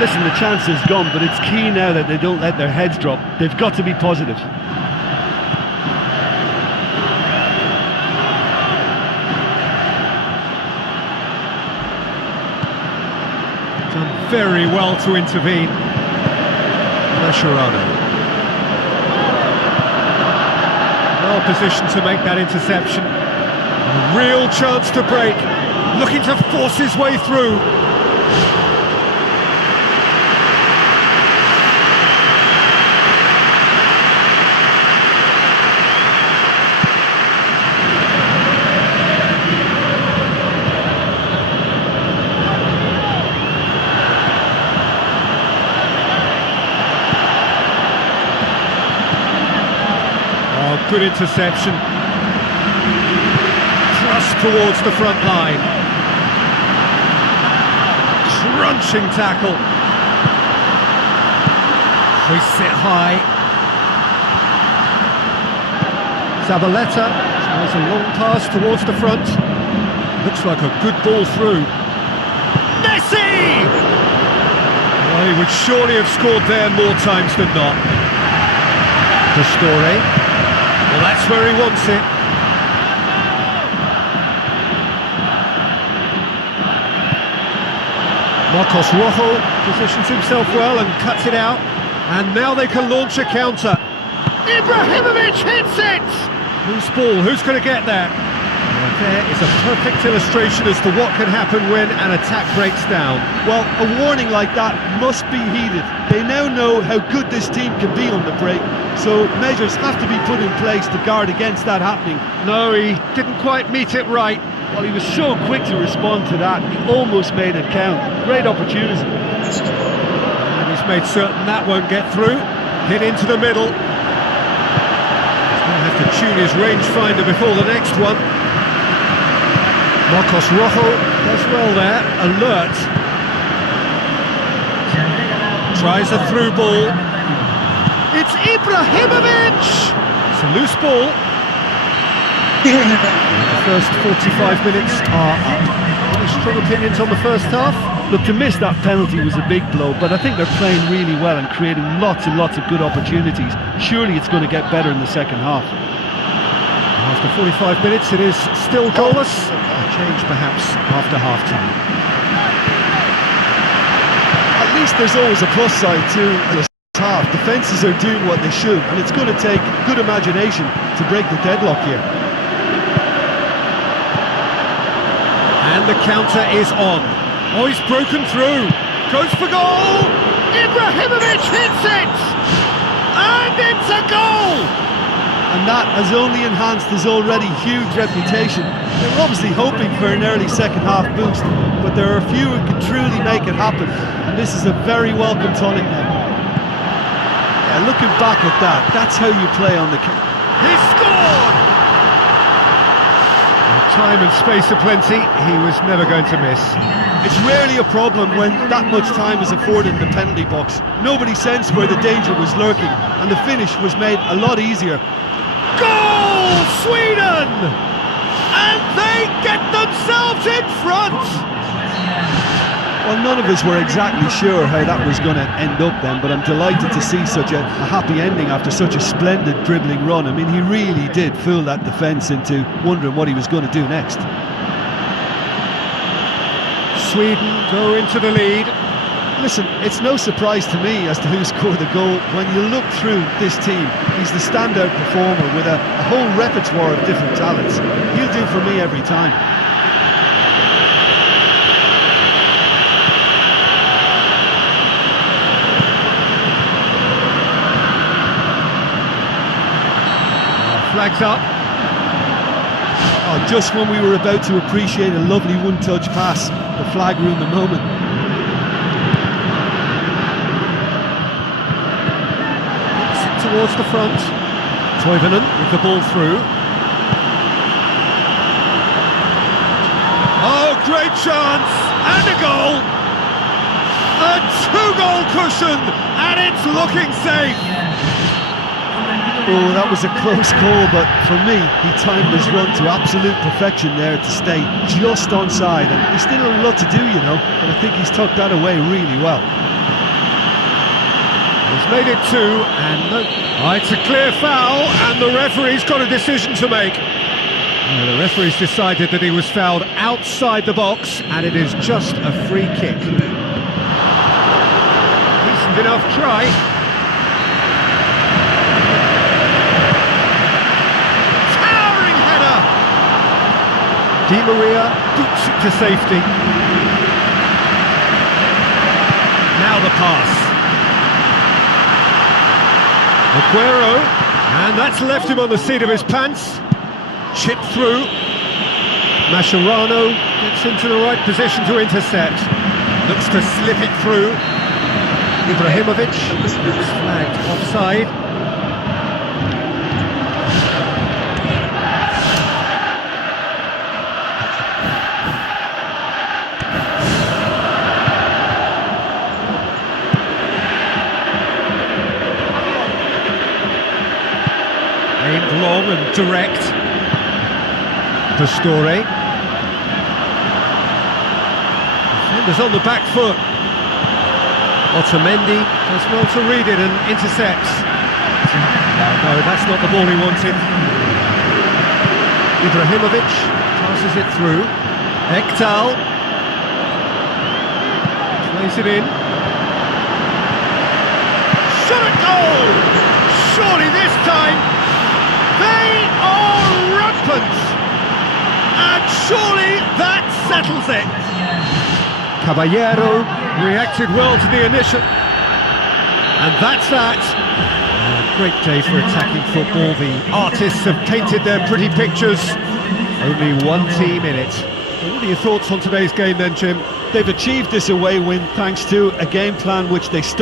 Listen, the chance is gone, but it's key now that they don't let their heads drop. They've got to be positive. Done very well to intervene. Mascherano. Well positioned to make that interception. A real chance to break. Looking to force his way through. Good interception. Thrust towards the front line. Crunching tackle. Hoists it high. Zabaleta tries a long pass towards the front. Looks like a good ball through. Messi! Well, he would surely have scored there more times than not. Pastore. Well, that's where he wants it. Marcos Rojo positions himself well and cuts it out. And now they can launch a counter. Ibrahimovic hits it! Loose ball, who's going to get that? Right there is a perfect illustration as to what can happen when an attack breaks down. Well, a warning like that must be heeded. They now know how good this team can be on the break, so measures have to be put in place to guard against that happening. No, he didn't quite meet it right. Well, he was so quick to respond to that, he almost made it count. Great opportunity. And he's made certain that won't get through. Hit into the middle. He's going to have to tune his rangefinder before the next one. Marcos Rojo does well there, alert. Tries a through ball. It's Ibrahimovic! It's a loose ball. The first 45 minutes are up. Any strong opinions on the first half? Look, to miss that penalty was a big blow, but I think they're playing really well and creating lots and lots of good opportunities. Surely it's going to get better in the second half. After 45 minutes, it is still goalless. A change perhaps after half-time. At least there's always a plus side to this half. Defences are doing what they should, and it's going to take good imagination to break the deadlock here. And the counter is on. Oh, he's broken through. Goes for goal. Ibrahimovic hits it. And it's a goal. And that has only enhanced his already huge reputation. They're obviously hoping for an early second half boost, but there are a few who can truly make it happen, and this is a very welcome tonic now. Yeah, looking back at that, that's how you play on the... He scored! Time and space aplenty, he was never going to miss. It's rarely a problem when that much time is afforded in the penalty box. Nobody sensed where the danger was lurking, and the finish was made a lot easier. Goal, Sweden! And they get themselves in front! Well, none of us were exactly sure how that was going to end up then, but I'm delighted to see such a happy ending after such a splendid dribbling run. I mean, he really did fool that defence into wondering what he was going to do next. Sweden go into the lead. Listen, it's no surprise to me as to who scored the goal. When you look through this team, he's the standout performer with a whole repertoire of different talents. He'll do for me every time. Flags up. Oh, just when we were about to appreciate a lovely one-touch pass, the flag ruined the moment. Towards the front. Toivonen with the ball through. Oh, great chance! And a goal! A two-goal cushion! And it's looking safe! Oh, that was a close call, but for me, he timed his run to absolute perfection there to stay just onside, and he's still a lot to do, you know, but I think he's tucked that away really well. He's made it 2, and no... Oh, it's a clear foul, and the referee's got a decision to make. The referee's decided that he was fouled outside the box, and it is just a free kick. Decent enough try. Towering header! Di Maria boots it to safety. Now the pass. Aguero, and that's left him on the seat of his pants. Chip through. Mascherano gets into the right position to intercept. Looks to slip it through. Ibrahimovic flagged offside. Aimed long and direct. Pastore. Defenders on the back foot. Otamendi does well to read it and intercepts. No, that's not the ball he wanted. Ibrahimovic passes it through. Ekdal plays it in. Shot at goal! Surely this time they are rampant! And surely that settles it. Caballero reacted well to the initial. And that's that. A great day for attacking football. The artists have painted their pretty pictures. Only one team in it. What are your thoughts on today's game then, Jim? They've achieved this away win thanks to a game plan which they stuck